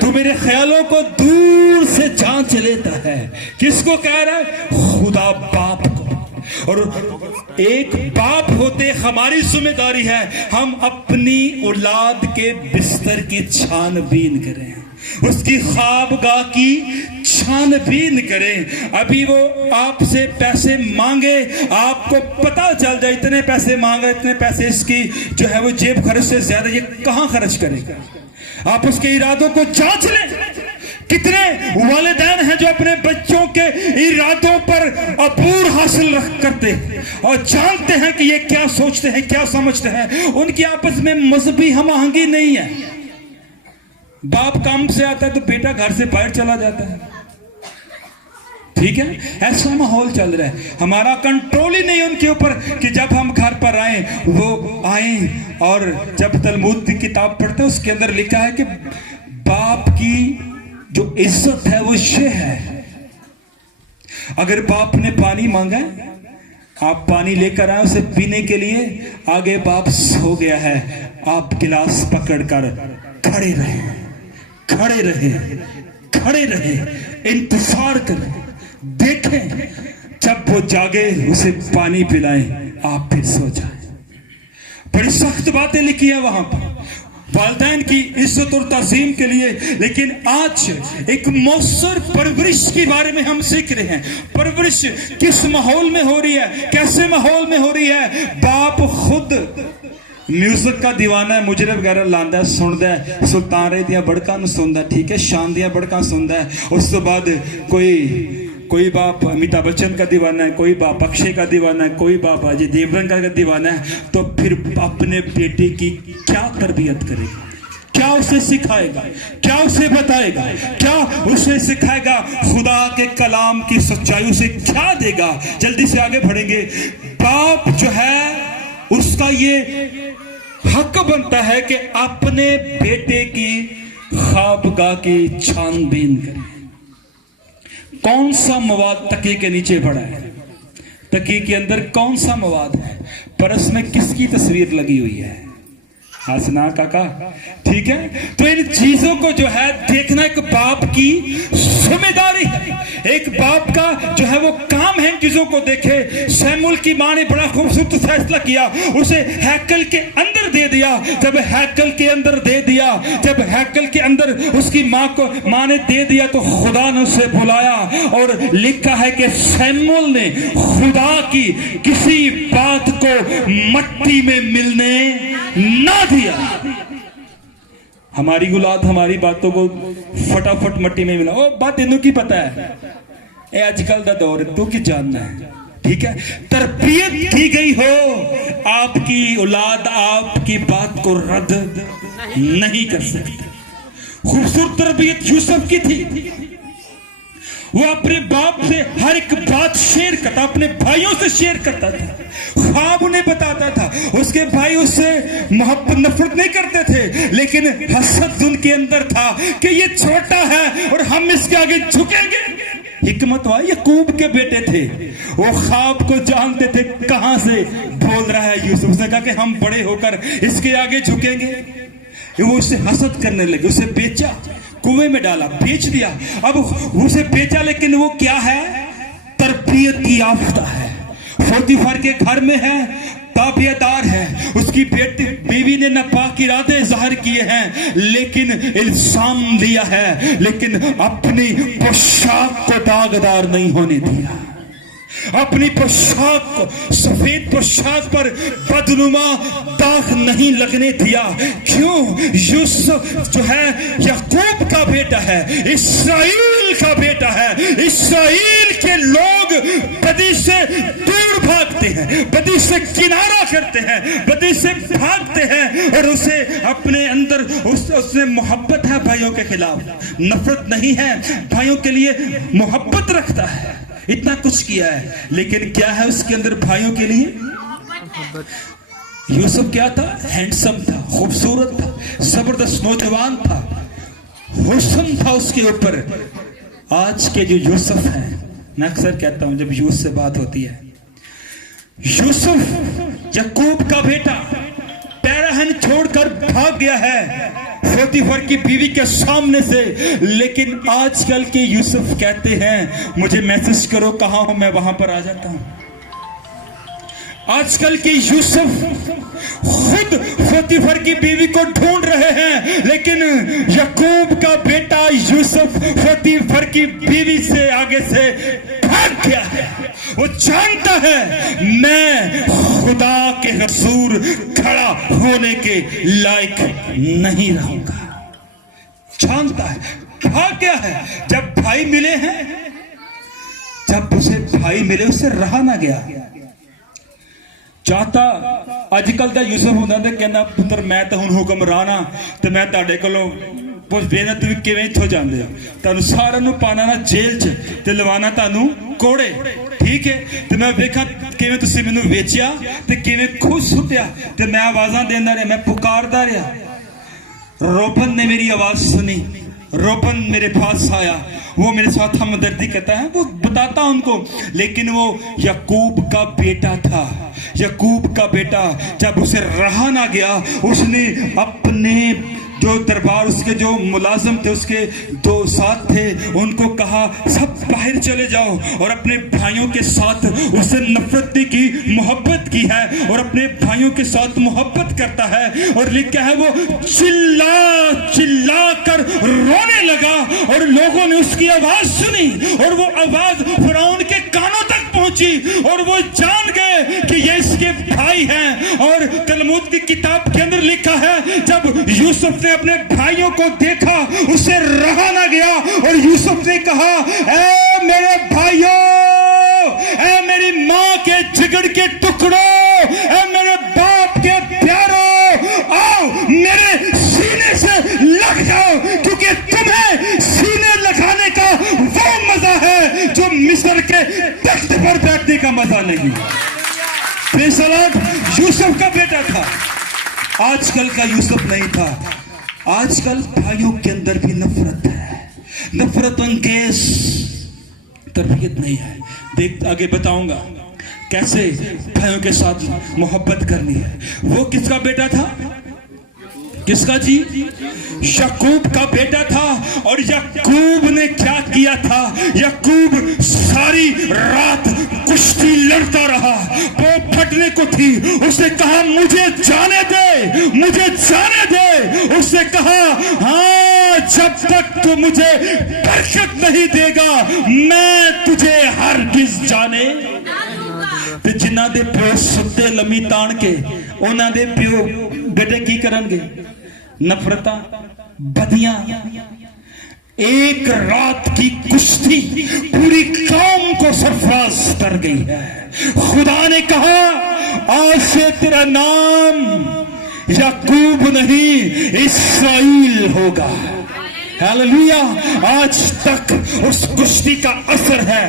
تو میرے خیالوں کو دور سے جانچ لیتا ہے. کس کو کہہ رہا ہے؟ خدا باپ کو. اور ایک باپ ہوتے ہماری ذمہ داری ہے ہم اپنی اولاد کے بستر کی چھان بین کریں، اس کی خوابگاہ کی چھان بین کریں. ابھی وہ آپ سے پیسے مانگے، آپ کو پتا چل جائے اتنے پیسے مانگا، اتنے پیسے اس کی جو ہے وہ جیب خرچ سے زیادہ یہ کہاں خرچ کرے گا. آپ اس کے ارادوں کو جانچ لیں. کتنے والدین ہیں جو اپنے بچوں کے ارادوں پر عبور حاصل کرتے ہیں اور جانتے ہیں کہ یہ کیا سوچتے ہیں، کیا سمجھتے ہیں. ان کی آپس میں مذہبی ہم آہنگی نہیں ہے. باپ کام سے آتا ہے تو بیٹا گھر سے باہر چلا جاتا ہے. ٹھیک ہے، ایسا ماحول چل رہا ہے. ہمارا کنٹرول ہی نہیں ان کے اوپر کہ جب ہم گھر پر آئیں وہ آئیں. اور جب تلمود کی کتاب پڑھتے ہیں اس کے اندر لکھا ہے کہ باپ کی جو عزت ہے وہ یہ ہے، اگر باپ نے پانی مانگا ہے، آپ پانی لے کر آئے اسے پینے کے لیے، آگے باپ سو گیا ہے، آپ گلاس پکڑ کر کھڑے رہے انتظار کریں، دیکھیں جب وہ جاگے اسے پانی پلائیں، آپ پھر سو جائیں. بڑی سخت باتیں لکھی ہیں وہاں پر. والدین کی عزت اور تعظیم کے لیے. لیکن آج ایک مؤثر پرورش کے بارے میں ہم سیکھ رہے ہیں. پرورش کس ماحول میں ہو رہی ہے, کیسے ماحول میں ہو رہی ہے؟ باپ خود میوزک کا دیوانہ ہے, مجرے وغیرہ لاندا ہے, سندا ہے, سلطان دیاں بڑکاں نوں سندا ہے, ٹھیک ہے, شان دیاں بڑکاں سندا ہے. اس تو بعد کوئی باپ امیتابھ بچن کا دیوانہ ہے, کوئی باپ اکشے کا دیوانہ ہے, کوئی باپ اجے دیوگن کا دیوانہ ہے. تو پھر اپنے بیٹے کی کیا تربیت کرے گا, کیا اسے سکھائے گا, کیا اسے بتائے گا, کیا اسے سکھائے گا؟ خدا کے کلام کی سچائی اسے کیا دے گا؟ جلدی سے آگے بڑھیں گے. باپ جو ہے اس کا یہ حق بنتا ہے کہ اپنے بیٹے کی خوابگاہ کی چھان بین کرے. کون سا مواد تکیے کے نیچے پڑا ہے, تکیے کے اندر کون سا مواد ہے, پرس میں کس کی تصویر لگی ہوئی ہے؟ ہاسنا کاکا, ٹھیک ہے. تو ان چیزوں کو جو ہے دیکھنا ایک باپ کی ذمہ داری ہے. ایک باپ کا جو ہے وہ کام ہے ان چیزوں کو دیکھے. سیمول کی ماں نے بڑا خوبصورت فیصلہ کیا, اسے ہیکل کے اندر دے دیا. جب ہیکل کے اندر دے دیا, جب ہیکل کے اندر اس کی ماں نے دے دیا, تو خدا نے اسے بلایا اور لکھا ہے کہ سیمول نے خدا کی کسی بات کو مٹی میں ملنے نہ دیا. ہماری اولاد ہماری باتوں کو فٹافٹ مٹی میں ملا. وہ بات انہوں کی پتہ ہے, اے آج کل دا دور تو کی جاننا ہے, ٹھیک ہے. تربیت کی گئی ہو, آپ کی اولاد آپ کی بات کو رد نہیں کر سکتی. خوبصورت تربیت یوسف کی تھی. وہ اپنے باپ سے ہر ایک بات شیئر کرتا, اپنے بھائیوں سے شیئر کرتا تھا, خواب انہیں بتاتا تھا. اس کے بھائی اس سے محبت نفرت نہیں کرتے تھے, لیکن حسد ان کے اندر تھا کہ یہ چھوٹا ہے اور ہم اس کے آگے جھکیں گے. حکمت ہوا یعقوب کے بیٹے تھے, وہ خواب کو جانتے تھے کہاں سے بول رہا ہے یوسف. اس نے کہا کہ ہم بڑے ہو کر اس کے آگے جھکیں گے. وہ اسے حسد کرنے لگے, اسے بیچا, کنویں میں ڈالا, بیچ دیا. اب اسے بیچا, لیکن وہ کیا ہے؟ تربیت کی یافتہ ہے. پوتیفر کے گھر میں ہے, تابعدار ہے. اس کی بیوی نے ناپاک ارادے ظاہر کیے ہیں, لیکن الزام دیا ہے, لیکن اپنی پوشاک کو داغدار نہیں ہونے دیا. اپنی پوشاک کو, سفید پوشاک پر بدنما داغ نہیں لگنے دیا. کیوں؟ یوسف جو ہے یعقوب کا بیٹا ہے, اسرائیل کا بیٹا ہے. اسرائیل کے لوگ بدی سے دور بھاگتے ہیں, بدی سے کنارہ کرتے ہیں, بدی سے بھاگتے ہیں, اور اسے اپنے اندر اس میں محبت ہے بھائیوں کے خلاف, نفرت نہیں ہے, بھائیوں کے لیے محبت رکھتا ہے. اتنا کچھ کیا ہے, لیکن کیا ہے اس کے اندر بھائیوں کے لیے؟ یوسف کیا تھا؟ ہینڈسم تھا, خوبصورت تھا, زبردست نوجوان تھا, حسن تھا اس کے اوپر. آج کے جو یوسف ہیں, میں اکثر کہتا ہوں جب یوسف سے بات ہوتی ہے, یوسف یعقوب کا بیٹا پیراہن چھوڑ کر بھاگ گیا ہے پوتیفر کی بیوی کے سامنے سے, لیکن آج کل کے یوسف کہتے ہیں مجھے میسج کرو کہاں ہوں, میں وہاں پر آ جاتا ہوں. آج کل کے یوسف خود پوتیفر کی بیوی کو ڈھونڈ رہے ہیں, لیکن یعقوب کا بیٹا یوسف پوتیفر کی بیوی سے آگے سے بھاگ گیا ہے. وہ جانتا ہے میں خدا کے حضور کھڑا ہونے کے لائق نہیں رہوں گا. جانتا ہے, بھاگ گیا ہے. جب بھائی ملے ہیں, جب اسے بھائی ملے, اسے رہا نہ گیا. چاہتا اج کل دا یوسف ہوندا تے کہنا پتر میں تے ہن حکمران ہاں تے میں تہاڈے کولوں پوچھ بینا تسی کیویں اتھوں جاندے ہو, تانوں سارے نوں پانا نا جیل چ تے لوانا تانوں کوڑے, ٹھیک ہے. تے میں ویکھاں کیویں تسی مینوں ویچیا تے کیویں خود سٹیا, تے میں آوازاں دیندا رہیا, میں پکاردا رہیا. روبن نے میری آواز سنی, روبن میرے پاس آیا, وہ میرے ساتھ ہمدردی کرتا ہے, وہ بتاتا ان کو. لیکن وہ یعقوب کا بیٹا تھا, یعقوب کا بیٹا. جب اسے رہا نہ گیا, اس نے اپنے جو دربار اس کے جو ملازم تھے, اس کے 2 ساتھ تھے, ان کو کہا سب باہر چلے جاؤ, اور اپنے بھائیوں کے ساتھ اسے نفرت نہیں کی, محبت کی ہے, اور اپنے بھائیوں کے ساتھ محبت کرتا ہے. اور لکھا ہے وہ چلا چلا کر رونے لگا, اور لوگوں نے اس کی آواز سنی, اور وہ آواز فرعون کے کانوں تک پہنچی, اور وہ جان گئے کہ یہ اس کے بھائی ہیں. اور تلمود کی کتاب کے اندر لکھا ہے جب یوسف نے اپنے بھائیوں کو دیکھا اسے رہا نہ گیا, اور یوسف نے کہا اے میرے بھائیوں, اے میری ماں کے جگر کے ٹکڑوں, اے میرے باپ کے پیاروں, آؤ میرے سینے سے لگ جاؤ, کیونکہ تمہیں سینے لگانے کا وہ مزہ ہے جو مصر کے تخت پر بیٹھنے کا مزہ نہیں. یوسف کا بیٹا تھا, آج کل کا یوسف نہیں تھا. آج کل بھائیوں کے اندر بھی نفرت ہے, نفرت انگیز تربیت نہیں ہے. دیکھ آگے بتاؤں گا کیسے بھائیوں کے ساتھ محبت کرنی ہے. وہ کس کا بیٹا تھا؟ کس کا جی؟ یعقوب کا بیٹا تھا. اور یعقوب نے کیا کیا تھا؟ یعقوب ساری رات کشتی لڑتا رہا, وہ پھٹنے کو تھی. اس نے کہا مجھے جانے دے, مجھے جانے دے. اس نے کہا ہاں جب تک تو مجھے برکت نہیں دے گا میں تجھے ہرگز جانے. تے جنہ دے پیو ستے لمی تان کے انہاں دے پیو بیٹے کی کرن گے؟ نفرتاں, بدیاں. ایک رات کی کشتی پوری قوم کو سرفراز کر گئی ہے. خدا نے کہا آج سے تیرا نام یعقوب نہیں اسرائیل ہوگا. ہاللویا. آج تک اس کشتی کا اثر ہے,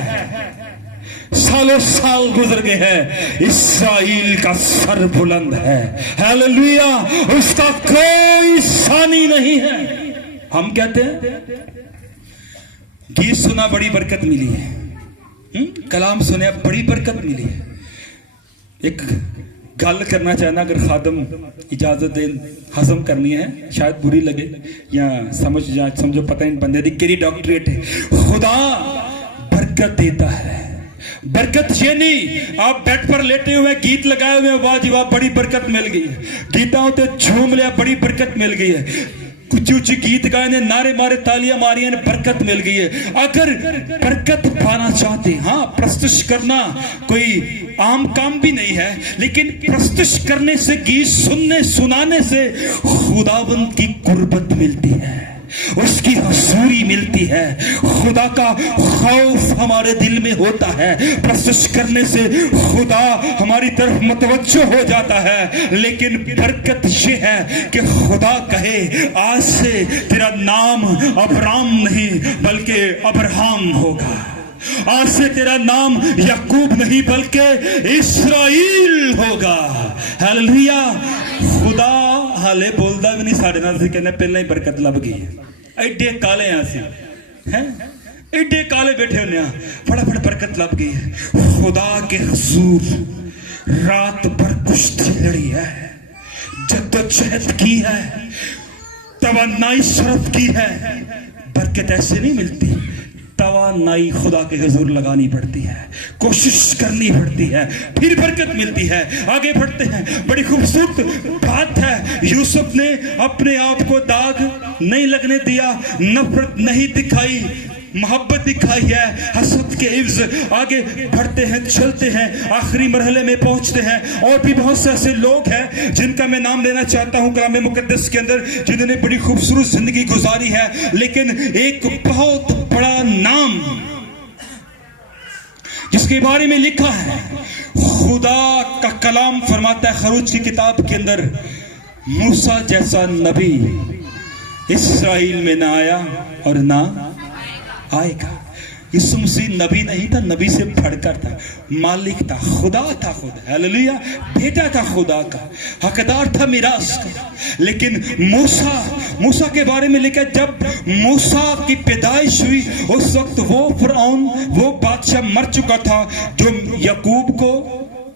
سالوں سال گزر گئے ہیں, اسرائیل کا سر بلند ہے. ہاللویا. اس کا کوئی ثانی نہیں ہے. ہم کہتے ہیں گیت سنا بڑی برکت ملی ہے, کلام سنے بڑی برکت ملی ہے. ایک گل کرنا چاہنا, اگر خادم اجازت دیں, ہضم کرنی ہے, شاید بری لگے یا سمجھو پتہ ان بندے دی کیری ڈاکٹریٹ ہے. خدا برکت دیتا ہے. برکت یہ نہیں آپ بیڈ پر لیٹے ہوئے گیت لگائے ہوئے واہ جی واہ بڑی برکت مل گئی ہے, گیتاں ہوتے جھوم لیا بڑی برکت مل گئی ہے, کچھ اچھی گیت گائے نے نعرے مارے تالیاں ماری ہیں برکت مل گئی ہے. اگر برکت پانا چاہتے, ہاں پرستش کرنا کوئی عام کام بھی نہیں ہے, لیکن پرستش کرنے سے, گیت سننے سنانے سے خداوند کی قربت ملتی ہے, اس کی حضوری ملتی ہے, خدا کا خوف ہمارے دل میں ہوتا ہے. پرستش کرنے سے خدا ہماری طرف متوجہ ہو جاتا ہے. لیکن برکت یہ ہے کہ خدا کہے آج سے تیرا نام ابرام نہیں بلکہ ابراہم ہوگا, آج سے تیرا نام یعقوب نہیں بلکہ اسرائیل ہوگا. ہاللویا. خدا حالے بولدا بھی نہیں ساڈے نال, سی کہنے پہلے ہی برکت لب گئی ہے. ایڈے کالے ہیں سی, ہیں ایڈے کالے بیٹھے ہونے ہیں, فٹافٹ برکت لب گئی ہے. خدا کے حضور رات بھر کشتی لڑی ہے, جدوجہد کی ہے, توانائی صرف کی ہے. برکت ایسے نہیں ملتی, توانائی خدا کے حضور لگانی پڑتی ہے, کوشش کرنی پڑتی ہے, پھر برکت ملتی ہے. آگے بڑھتے ہیں. بڑی خوبصورت بات ہے, یوسف نے اپنے آپ کو داغ نہیں لگنے دیا, نفرت نہیں دکھائی, محبت دکھائی ہے, حسد کے عوض. آگے بڑھتے ہیں, چلتے ہیں, آخری مرحلے میں پہنچتے ہیں. اور بھی بہت سے ایسے لوگ ہیں جن کا میں نام لینا چاہتا ہوں کلام مقدس کے اندر, جنہوں نے بڑی خوبصورت زندگی گزاری ہے, لیکن ایک بہت بڑا نام جس کے بارے میں لکھا ہے, خدا کا کلام فرماتا ہے خروج کی کتاب کے اندر, موسیٰ جیسا نبی اسرائیل میں نہ آیا اور نہ آئے گا. یسوع مسیح نبی نہیں تھا, نبی سے بڑھ کر تھا, مالک تھا, خدا تھا خود. ہاللویا. بیٹا تھا خدا کا, حقدار تھا میراث کا. لیکن موسیٰ کے بارے میں لکھا جب موسیٰ کی پیدائش ہوئی اس وقت وہ فرعون, وہ بادشاہ مر چکا تھا جو یعقوب کو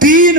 3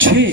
6,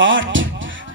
8।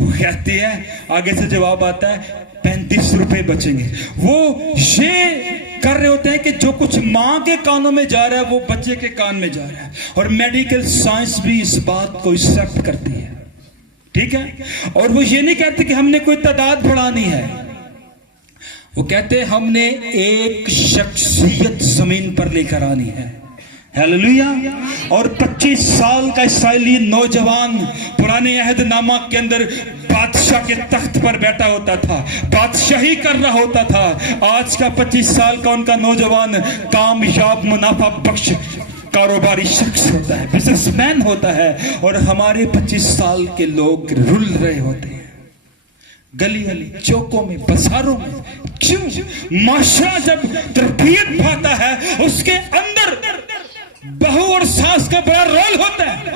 وہ کہتی ہے, آگے سے جواب آتا ہے 35 روپے بچیں گے. وہ یہ کر رہے ہوتے ہیں کہ جو کچھ ماں کے کانوں میں جا رہا ہے وہ بچے کے کان میں جا رہا ہے. اور میڈیکل سائنس بھی اس بات کو ایکسپٹ کرتی ہے, ٹھیک ہے. اور وہ یہ نہیں کہتے کہ ہم نے کوئی تعداد بڑھانی ہے, وہ کہتے ہیں ہم نے ایک شخصیت زمین پر لے کر آنی ہے. ہیلیلویا. اور 25 سال کا اسرائیلی نوجوان پرانے عہد نامہ کے اندر بادشاہ کے تخت پر بیٹھا ہوتا تھا, بادشاہی کر رہا ہوتا تھا. آج کا 25 سال کا ان کا نوجوان کامیاب منافع بخش کاروباری شخص ہوتا ہے, بزنس مین ہوتا ہے. اور ہمارے 25 سال کے لوگ رل رہے ہوتے ہیں گلی گلی, چوکوں میں, بازاروں میں. کیوں؟ معاشرہ جب تربیت پاتا ہے اس کے اندر بہو اور ساس کا بڑا رول ہوتا ہے.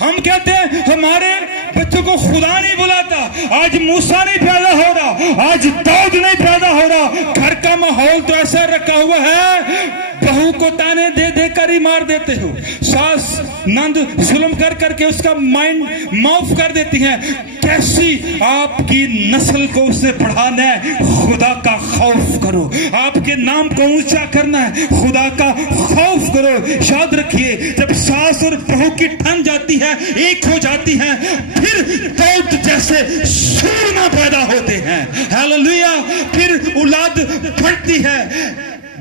ہم کہتے ہیں ہمارے بچوں کو خدا نہیں بلاتا, آج موسیٰ نہیں پیدا ہو رہا, آج داؤد نہیں پیدا ہو رہا. گھر کا ماحول تو ایسا رکھا ہوا ہے, بہو کو تانے دے دے کر ہی مار دیتے ہو, ساس نند ظلم کر کر کے اس کا مائنڈ معاف کر دیتی ہیں. کیسی آپ کی نسل کو اس نے بڑھانا ہے, خدا کا خوف کرو. آپ کے نام کو اونچا کرنا ہے, خدا کا خوف کرو. یاد رکھیے جب ساس اور بہو کی ٹھن جاتی ہے, ایک ہو جاتی ہیں, پھر داؤد جیسے سورما پیدا ہوتے ہیں. ہیلیلویا. پھر اولاد بڑھتی ہے.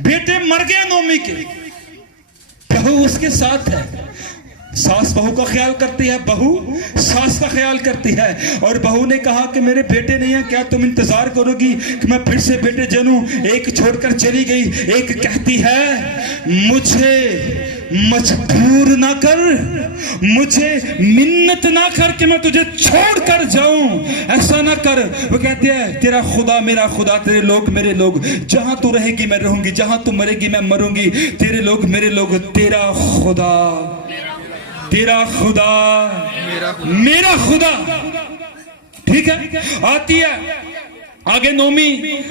بیٹے مر گئے نومی کے, بہو اس کے ساتھ ہے. ساس بہو کا خیال کرتی ہے, بہو ساس کا خیال کرتی ہے. اور بہو نے کہا کہ میرے بیٹے نہیں ہیں, کیا تم انتظار کرو گی کہ میں پھر سے بیٹے جنوں؟ ایک چھوڑ کر چلی گئی. ایک کہتی ہے مجھے مجبور نہ کر, مجھے منت نہ کر کہ میں تجھے چھوڑ کر جاؤں, ایسا نہ کر. وہ کہتی ہے تیرا خدا میرا خدا, تیرے لوگ میرے لوگ, جہاں تو رہے گی میں رہوں گی, جہاں تو مرے گی میں مروں گی. تیرے لوگ میرے لوگ, تیرا خدا تیرا خدا میرا خدا. ٹھیک ہے. آتی ہے آگے نومی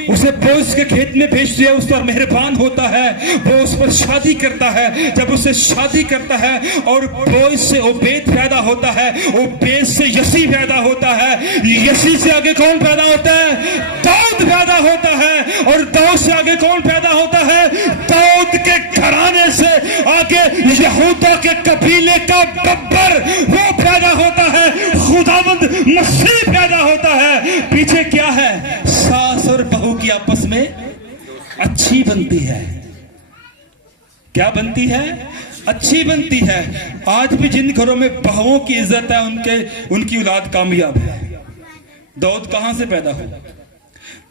اسے بوز کے کھیت میں بھیج دیا, اس پر مہربان ہوتا ہے, وہ اس پر شادی کرتا ہے. جب اسے شادی کرتا ہے اور بوز سے عبید پیدا ہوتا ہے, عبید سے یسی پیدا ہوتا ہے, یسی سے آگے کون پیدا ہوتا ہے؟ داؤد پیدا ہوتا ہے. اور داؤد سے آگے کون پیدا ہوتا ہے؟ داؤد کے گھرانے سے آگے یہودا کے قبیلے کا ببر وہ پیدا ہوتا ہے, خداوند مسیح پیدا ہوتا ہے. پیچھے کیا ہے؟ ساس اور بہو کی آپس میں اچھی بنتی ہے. کیا بنتی ہے؟ اچھی بنتی ہے. آج بھی جن گھروں میں بہووں کی عزت ہے ان کی اولاد کامیاب ہے. داؤد کہاں سے پیدا ہو؟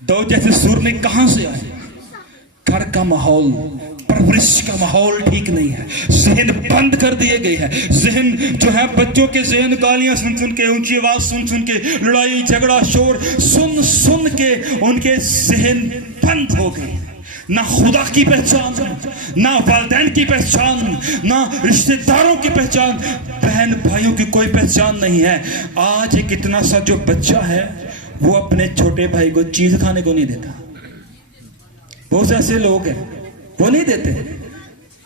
داؤد جیسے سورنے کہاں سے آئے؟ گھر کا ماحول, پرورش کا ماحول ٹھیک نہیں ہے, ذہن بند کر دیے گئے ہیں. ذہن جو ہے بچوں کے ذہن گالیاں سن سن کے, اونچی آواز سن سن کے, لڑائی جھگڑا شور سن سن کے ان کے ذہن بند ہو گئے. نہ خدا کی پہچان, نہ والدین کی پہچان, نہ رشتہ داروں کی پہچان, بہن بھائیوں کی کوئی پہچان نہیں ہے. آج ایک اتنا سا جو بچہ ہے وہ اپنے چھوٹے بھائی کو چیز کھانے کو نہیں دیتا. بہت سے ایسے لوگ ہیں وہ نہیں دیتے.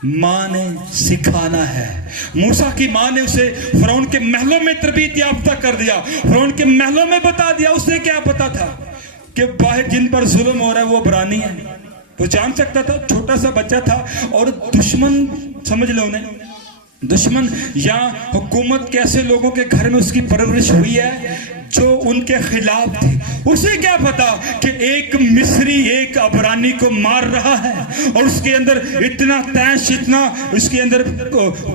ماں نے سکھانا ہے. موسیٰ کی ماں نے اسے فرعون کے محلوں میں تربیت یافتہ کر دیا, فرعون کے محلوں میں بتا دیا. اسے کیا پتا تھا کہ باہر جن پر ظلم ہو رہا ہے وہ عبرانی ہے؟ وہ جان سکتا تھا, چھوٹا سا بچہ تھا. اور دشمن سمجھ لو انہیں, دشمن یا حکومت کے ایسے لوگوں کے گھر میں اس کی پرورش ہوئی ہے جو ان کے خلاف تھے. اسے کیا پتا کہ ایک مصری ایک عبرانی کو مار رہا ہے, اور اس کے اندر اتنا تیش, اتنا اس کے اندر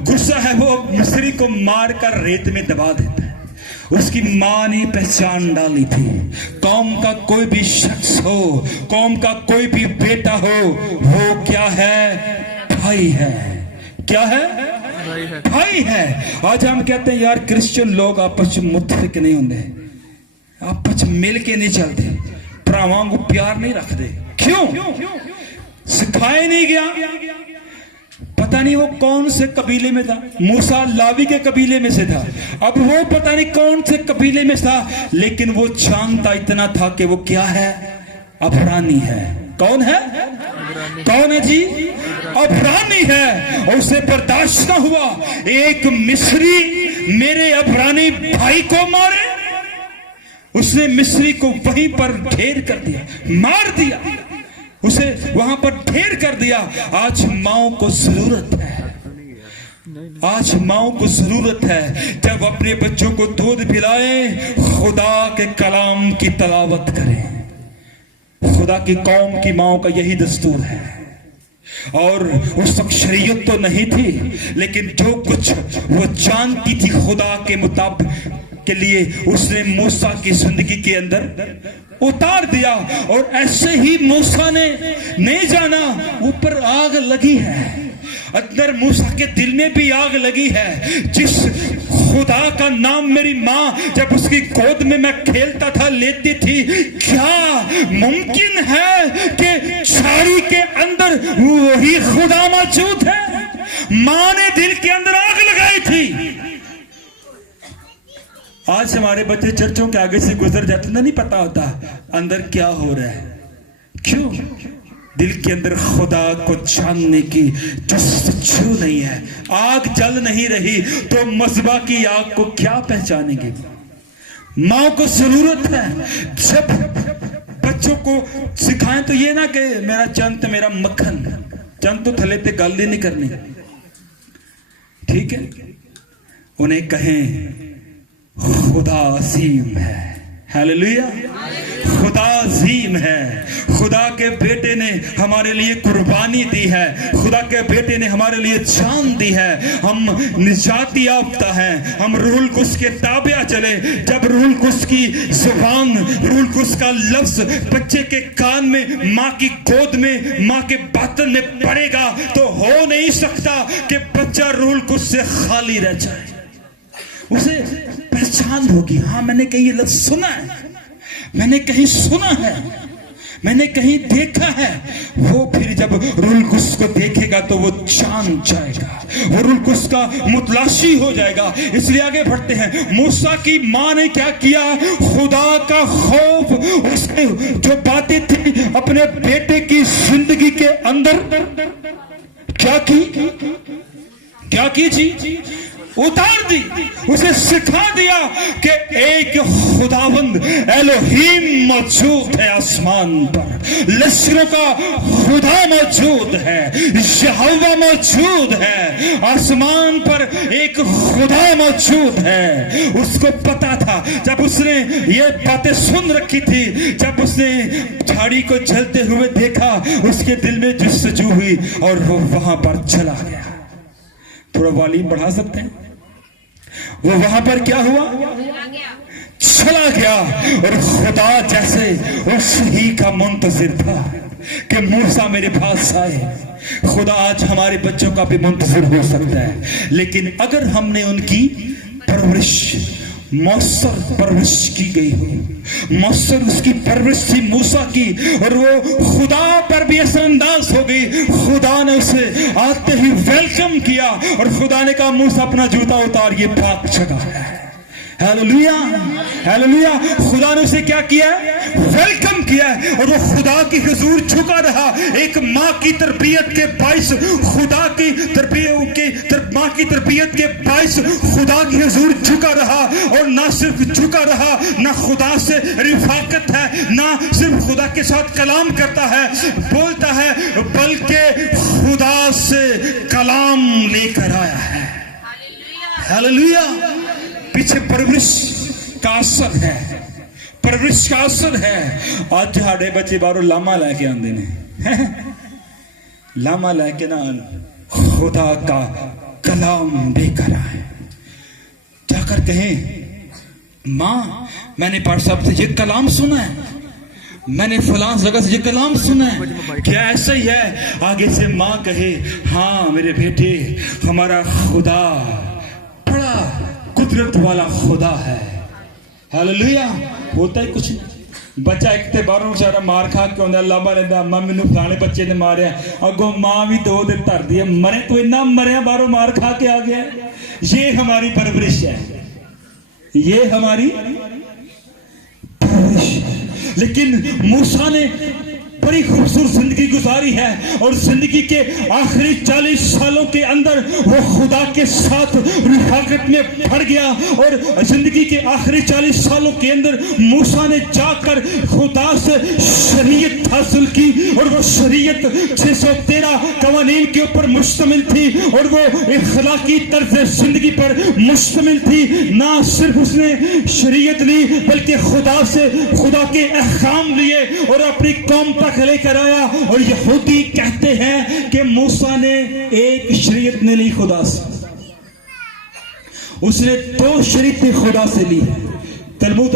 غصہ ہے, وہ مصری کو مار کر ریت میں دبا دیتا ہے. اس کی ماں نے پہچان ڈالی تھی. قوم کا کوئی بھی شخص ہو, قوم کا کوئی بھی بیٹا ہو, وہ کیا ہے؟ بھائی ہے. کیا ہے؟ بھائی ہے. آج ہم کہتے ہیں یار کرسچن لوگ آپس میں متفق نہیں ہوندے, آپس مل کے نہیں چلتے, پراواں کو پیار نہیں رکھتے. کیوں؟ سکھائے نہیں گیا. پتہ نہیں وہ کون سے قبیلے میں تھا. موسیٰ لاوی کے قبیلے میں سے تھا, اب وہ پتہ نہیں کون سے قبیلے میں تھا, لیکن وہ جانتا اتنا تھا کہ وہ کیا ہے؟ عبرانی ہے. کون ہے؟ کون ہے جی؟ عبرانی ہے. اور اسے برداشت نہ ہوا ایک مصری میرے عبرانی بھائی کو مارے. اس نے مصری کو وہیں پر ڈھیر کر دیا, مار دیا, اسے وہاں پر ڈھیر کر دیا. آج ماؤں کو ضرورت ہے, آج ماؤں کو ضرورت ہے جب اپنے بچوں کو دودھ پلائیں خدا کے کلام کی تلاوت کریں. خدا کی قوم کی ماؤں کا یہی دستور ہے. اور اس وقت شریعت تو نہیں تھی, لیکن جو کچھ وہ جانتی تھی خدا کے مطابق کے لیے اس نے موسیٰ کی زندگی کے اندر اتار دیا. اور ایسے ہی موسیٰ نے نہیں جانا اوپر آگ لگی ہے, اندر موسیٰ کے دل میں بھی آگ لگی ہے. جس خدا کا نام میری ماں جب اس کی گود میں میں کھیلتا تھا لیتی تھی, کیا ممکن ہے کہ چھاڑی کے اندر وہی خدا موجود ہے؟ ماں نے دل کے اندر آگ لگائی تھی. آج ہمارے بچے چرچوں کے آگے سے گزر جاتے ہیں, نہیں پتا ہوتا اندر کیا ہو رہا ہے. کیوں؟ دل کے اندر خدا کو جاننے کی جستجو نہیں ہے. آگ جل نہیں رہی تو مذبح کی آگ کو کیا پہچانیں گے؟ ماں کو ضرورت ہے جب بچوں کو سکھائیں تو یہ نہ کہ میرا چند میرا مکھن, چند تو تھلے تے گل نہیں کرنی, ٹھیک ہے. انہیں کہیں خدا عظیم ہے. ہیلیلویا, خدا عظیم ہے. خدا کے بیٹے نے ہمارے لیے قربانی دی ہے, خدا کے بیٹے نے ہمارے لیے جان دی ہے. ہم نجات یافتہ ہیں, ہم روح القدس کے تابع چلے. جب روح القدس کی زبان, روح القدس کا لفظ بچے کے کان میں, ماں کی گود میں, ماں کے باطن میں پڑے گا تو ہو نہیں سکتا کہ بچہ روح القدس سے خالی رہ جائے. اسے پہچان ہوگی, ہاں میں نے کہیں یہ لفظ سنا ہے, میں نے کہیں سنا ہے, میں نے کہیں دیکھا ہے. وہ پھر جب روح القدس کو دیکھے گا تو وہ جان جائے گا, وہ روح القدس کا متلاشی ہو جائے گا. اس لیے آگے بڑھتے ہیں. موسیٰ کی ماں نے کیا کیا؟ خدا کا خوف, اس نے جو باتیں تھی اپنے بیٹے کی زندگی کے اندر کیا کی جی, اتار دی. اسے سکھا دیا کہ ایک خداوند الوہیم موجود ہے آسمان پر, لشکروں کا خدا موجود ہے, یہوہ موجود ہے. آسمان پر ایک خدا موجود ہے. اس کو پتا تھا جب اس نے یہ باتیں سن رکھی تھی, جب اس نے جھاڑی کو جلتے ہوئے دیکھا اس کے دل میں جستجو ہوئی اور وہ وہاں پر چلا گیا. تھوڑا والیوم بڑھا سکتے ہیں؟ وہ وہاں پر کیا ہوا؟ چلا گیا. اور خدا جیسے اس ہی کا منتظر تھا کہ موسیٰ میرے پاس آئے, خدا آج ہمارے بچوں کا بھی منتظر ہو سکتا ہے. لیکن اگر ہم نے ان کی پرورش, مؤثر پرورش کی گئی ہو, مؤثر اس کی پرورش تھی موسیٰ کی, اور وہ خدا پر بھی اثر انداز ہو گئی. خدا نے اسے آتے ہی ویلکم کیا اور خدا نے کہا موسیٰ اپنا جوتا اتار, یہ پاک جگہ ہے. Hallelujah, hallelujah. خدا نے اسے کیا کیا؟ ویلکم کیا. اور وہ خدا کی حضور جھکا رہا. ایک ماں کی تربیت کے باعث, خدا کی ماں کی تربیت کے باعث خدا کی حضور جھکا رہا. اور نہ صرف جھکا رہا, نہ خدا سے رفاقت ہے, نہ صرف خدا کے ساتھ کلام کرتا ہے, بولتا ہے, بلکہ خدا سے کلام لے کر آیا ہے. ہیلیلویا. پیچھے پرورش کا اثر ہے, پرورش کا اثر ہے. آج ہاڑے بچے بارو لاما لے کے آندے نے, لاما لے کے نہ خدا کا کلام لے کر آئے. جا کر کہیں ماں میں نے پاٹ صاحب سے یہ کلام سنا ہے, میں نے فلاں جگہ سے یہ کلام سنا ہے, کیا ایسا ہی ہے؟ آگے سے ماں کہے ہاں میرے بیٹے, ہمارا خدا بڑا قدرت والا خدا ہے. ہیلیلویا. ہوتا ہی کچھ نہیں. بچہ ایک تے باروں بیچارہ مار کھا کے آندا, اللہ مارے اما مینوں فلانے بچے نے ماریا, اگوں ماں بھی 2 دن دھر دی, مرے تو اتنا مریا باروں مار کھا کے آ گیا. یہ ہماری پرورش ہے, یہ ہماری پرورش ہے. لیکن موسیٰ نے بڑی خوبصورت زندگی گزاری ہے اور زندگی کے آخری 40 سالوں کے اندر وہ خدا کے ساتھ رفاقت میں بڑھ گیا اور زندگی کے آخری 40 سالوں کے اندر موسیٰ نے جا کر خدا سے شریعت حاصل کی اور وہ شریعت 613 قوانین کے اوپر مشتمل تھی اور وہ اخلاقی طرز زندگی پر مشتمل تھی. نہ صرف اس نے شریعت لی بلکہ خدا سے خدا کے احکام لیے اور اپنی قوم تک لے کر آیا. اور یہودی کہتے ہیں کہ موسیٰ نے ایک شریعت نہیں لی خدا سے, اس نے 2 شریعتیں خدا سے لی. تلمود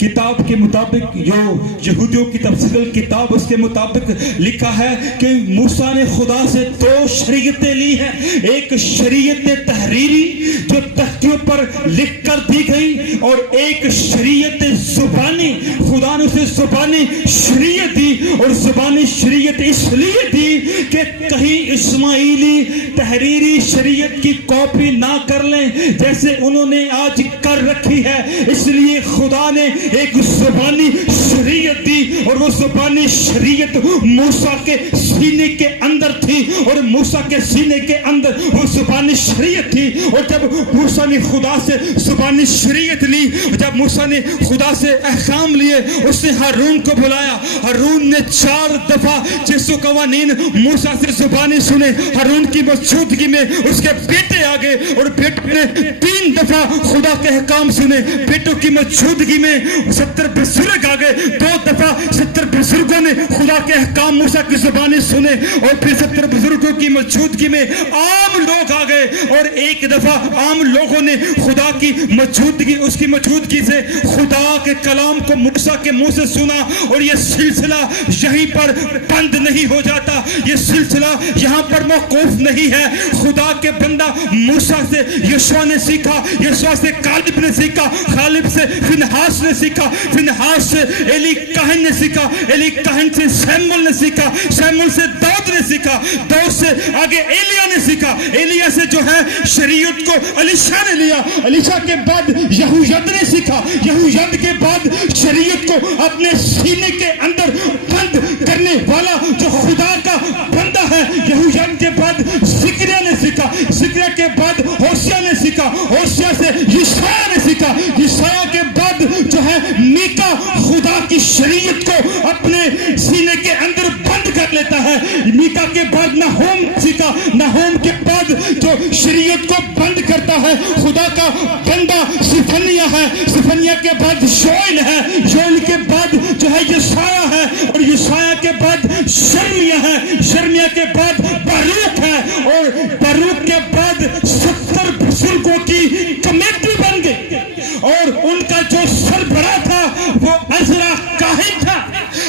کتاب کے مطابق جو یہودیوں کی تفسیر کتاب اس کے مطابق لکھا ہے کہ موسیٰ نے خدا سے 2 شریعتیں لی ہیں. ایک شریعت تحریری جو تختیوں پر لکھ کر دی گئی اور ایک شریعت زبانی, خدا نے اسے زبانی شریعت دی. اور زبانی شریعت اس لیے دی کہ کہیں اسماعیلی تحریری شریعت کی کاپی نہ کر لیں جیسے انہوں نے آج کر رکھی ہے. اس لیے خدا نے ایک زبانی شریعت دی اور وہ زبانی شریعت موسیٰ کے سینے کے اندر تھی اور موسیٰ کے سینے کے اندر وہ زبانی شریعت تھی. اور جب موسیٰ نے خدا سے زبانی شریعت لی, جب موسیٰ نے خدا سے احکام لیے, اس نے ہارون کو بلایا. ہارون نے 4 دفعہ 600 قوانین موسیٰ سے زبانی سنے. ہارون کی موجودگی میں اس کے بیٹے آگے اور بیٹے نے 3 دفعہ خدا کے احکام سنے. بیٹوں کی موجودگی میں 70 بزرگ آگئے. 2 دفعہ 70 بزرگوں نے خدا کے احکام موسیٰ کی زبانی سنے اور پھر 70 بزرگوں کی موجودگی میں عام لوگ آگئے اور 1 دفعہ عام لوگوں نے خدا کی موجودگی, اس کی موجودگی سے خدا کے کلام کو موسیٰ کے منہ سے سنا. اور یہ سلسلہ یہیں پر بند نہیں ہو جاتا, یہ سلسلہ یہاں پر موقوف نہیں ہے. خدا کے بندہ موسیٰ سے یشوع نے سیکھا, یشوع سے کالب نے سیکھا, کالب سے فنحاس نے سیکھا, فنحاس سے ایلی کاہن نے سیکھا, ایلی کاہن سے سیمول نے سیکھا, سیمول سے داؤد نے سیکھا, داؤد سے آگے ایلیا نے سیکھا, ایلیا سے جو ہے شریعت کو الیشا نے لیا, الیشا کے بعد یہوید نے سیکھا, یہوید کے بعد شریعت کو اپنے سینے کے اندر بند کرنے والا جو خدا کا بندہ ہے یہوید کے بعد زکریا نے سیکھا, زکریا کے بعد ہوشیہ نے سیکھا, ہوشیہ سے یشعیاہ نے سیکھا, یشعیاہ کے بعد جو ہے میکا خدا کی شریعت کو اپنے سینے کے اندر بند کر لیتا ہے. میکا کے بعد نہوم سیکھا, نہوم کے بعد جو شریعت کو بند کرتا ہے خدا کا بندہ سفنیہ ہے, سفنیہ کے بعد یوئیل ہے, یوئیل کے بعد جو ہے یشعیاہ ہے اور یشعیاہ کے بعد شرمیہ ہے, شرمیہ کے بعد باروک ہے اور باروک کے بعد 70 بزرگوں کی کمیٹی بن گئی اور ان کا جو سربراہ تھا وہ عزرا کاہن تھا.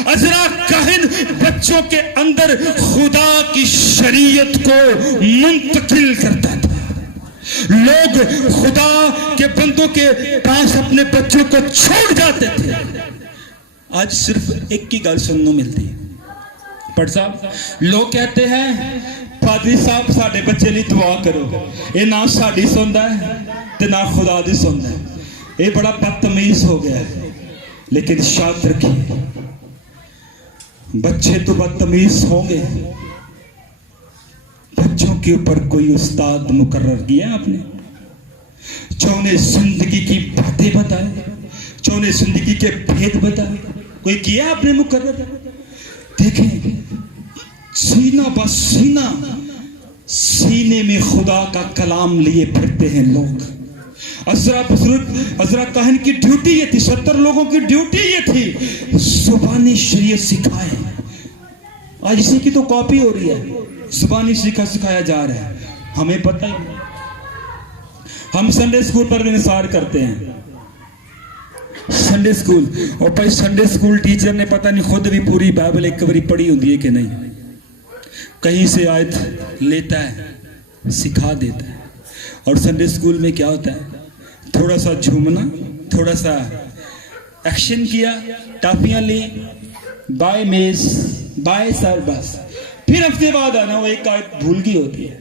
عزرا کاہن بچوں کے اندر خدا کی شریعت کو منتقل کرتا تھا. لوگ خدا کے بندوں کے پاس اپنے بچوں کو چھوڑ جاتے تھے. آج صرف ایک کی گل سننے ملتی ہے, پڑھ صاحب لوگ کہتے ہیں پادری صاحب ساڈے بچے لیے دعا کرو, یہ نہ ساڈی سندا ہے تے نہ خدا دی سندا ہے. یہ بڑا بدتمیز ہو گیا ہے. لیکن یاد رکھیے بچے تو بدتمیز ہوں گے, بچوں کے اوپر کوئی استاد مقرر کیا آپ نے جو انہیں زندگی کی باتیں بتائے, جو انہیں زندگی کے بھید بتائے, کوئی کیا آپ نے مقرر؟ دیکھیں سینہ بس سینہ سینے میں خدا کا کلام لیے پھرتے ہیں لوگ. عزرا بزرگ عزرا کاہن کی ڈیوٹی یہ تھی, 70 لوگوں کی ڈیوٹی یہ تھی زبانی شریعت سکھائے. آج اسی کی تو کاپی ہو رہی ہے, زبانی سکھایا جا رہا ہے. ہمیں پتہ ہی نہیں, ہم سنڈے اسکول پر انحصار کرتے ہیں. سنڈے اسکول, اور بھائی سنڈے اسکول ٹیچر نے پتہ نہیں خود بھی پوری بائبل ایک باری پڑھی ہوتی ہے کہ نہیں, کہیں سے آیت لیتا ہے سکھا دیتا ہے. اور سنڈے اسکول میں کیا ہوتا ہے, تھوڑا سا جھومنا, تھوڑا سا ایکشن کیا, ٹافیاں لی, بائے میز بائے سر, بس پھر ہفتے بعد آنا وہ ایک آیت بھول گئی ہوتی ہے.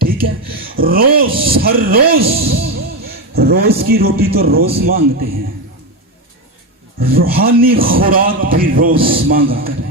ٹھیک ہے, روز ہر روز کی روٹی تو روز مانگتے ہیں, روحانی خوراک بھی روز مانگا کریں.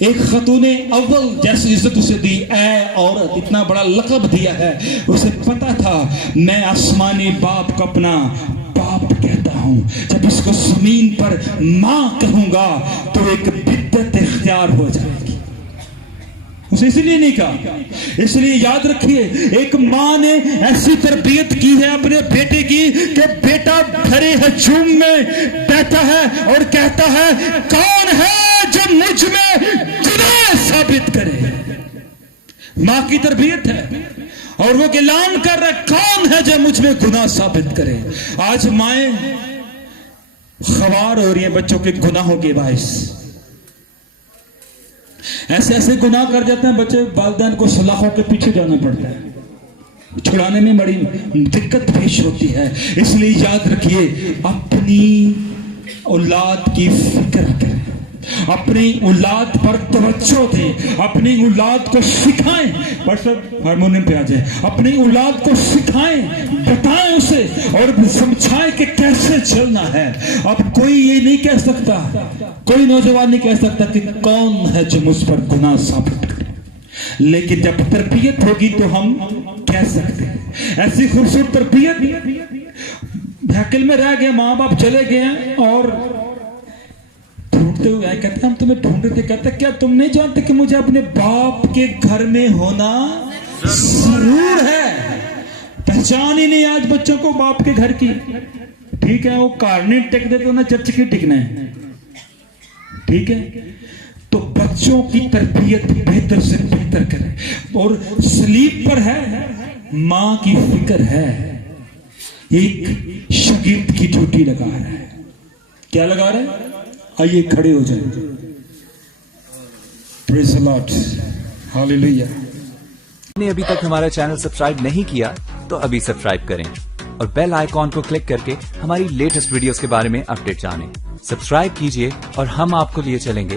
ایک خاتون اول جیسی عزت اسے دی، اے عورت، اتنا بڑا لقب دیا ہے. اسے پتا تھا میں آسمانی باپ کو اپنا باپ کہتا ہوں، جب اس کو زمین پر ماں کہوں گا تو ایک بدعت اختیار ہو جائے گی. اسے اس لیے نہیں کہا. اس لیے یاد رکھیے، ایک ماں نے ایسی تربیت کی ہے اپنے بیٹے کی کہ بیٹا بھرے ہجوم میں بیٹھا ہے اور کہتا ہے کون ہے جو مجھ میں گناہ ثابت کرے. ماں کی تربیت ہے اور وہ اعلان کر رہا ہے کون ہے جو مجھ میں گناہ ثابت کرے. آج مائیں خوار ہو رہی ہیں بچوں کے گناہوں کے باعث. ایسے ایسے گناہ کر جاتے ہیں بچے، والدین کو سلاخوں کے پیچھے جانا پڑتا ہے، چھڑانے میں بڑی دقت پیش ہوتی ہے. اس لیے یاد رکھیے، اپنی اولاد کی فکر کریں، اپنی اولاد پر توجہ دیں، اپنی اولاد کو سکھائیں. پرسب ہارمونیم پہ آ جائیں. اپنی اولاد کو سکھائیں، بتائیں اسے اور سمجھائیں کہ کیسے چلنا ہے. اب کوئی یہ نہیں کہہ سکتا، کوئی نوجوان نہیں کہہ سکتا کہ کون ہے جو مجھ پر گناہ ثابت کرے، لیکن جب تربیت ہوگی تو ہم کہہ سکتے ہیں. ایسی خوبصورت تربیت بھیکل میں رہ گئے، ماں باپ چلے گئے ہیں اور ڈھونڈتے ہوئے آئے، کہتے ہیں ہم تمہیں ڈھونڈ رہے تھے. کہتے ہیں کیا تم نہیں جانتے کہ مجھے اپنے باپ کے گھر میں ہونا ضرور ہے. پہچان ہی نہیں آج بچوں کو باپ کے گھر کی. ٹھیک ہے، وہ کار نہیں ٹک دیتے انہیں چرچ کی ٹکنا ہے. ٹھیک ہے، تو بچوں کی تربیت بہتر سے بہتر کریں. اور سلیپ پر ہے، ماں کی فکر ہے. ایک شاگرد کی ڈیوٹی لگا رہا ہے. کیا لگا رہا ہے؟ آئیے کھڑے ہو جائیں. پریز دی لارڈ، ہاللیلویا. نے ابھی تک ہمارا چینل سبسکرائب نہیں کیا تو ابھی سبسکرائب کریں اور بیل آئیکن کو کلک کر کے ہماری لیٹسٹ ویڈیوز کے بارے میں اپڈیٹ جانیں. سبسکرائب کیجئے اور ہم آپ کو لیے چلیں گے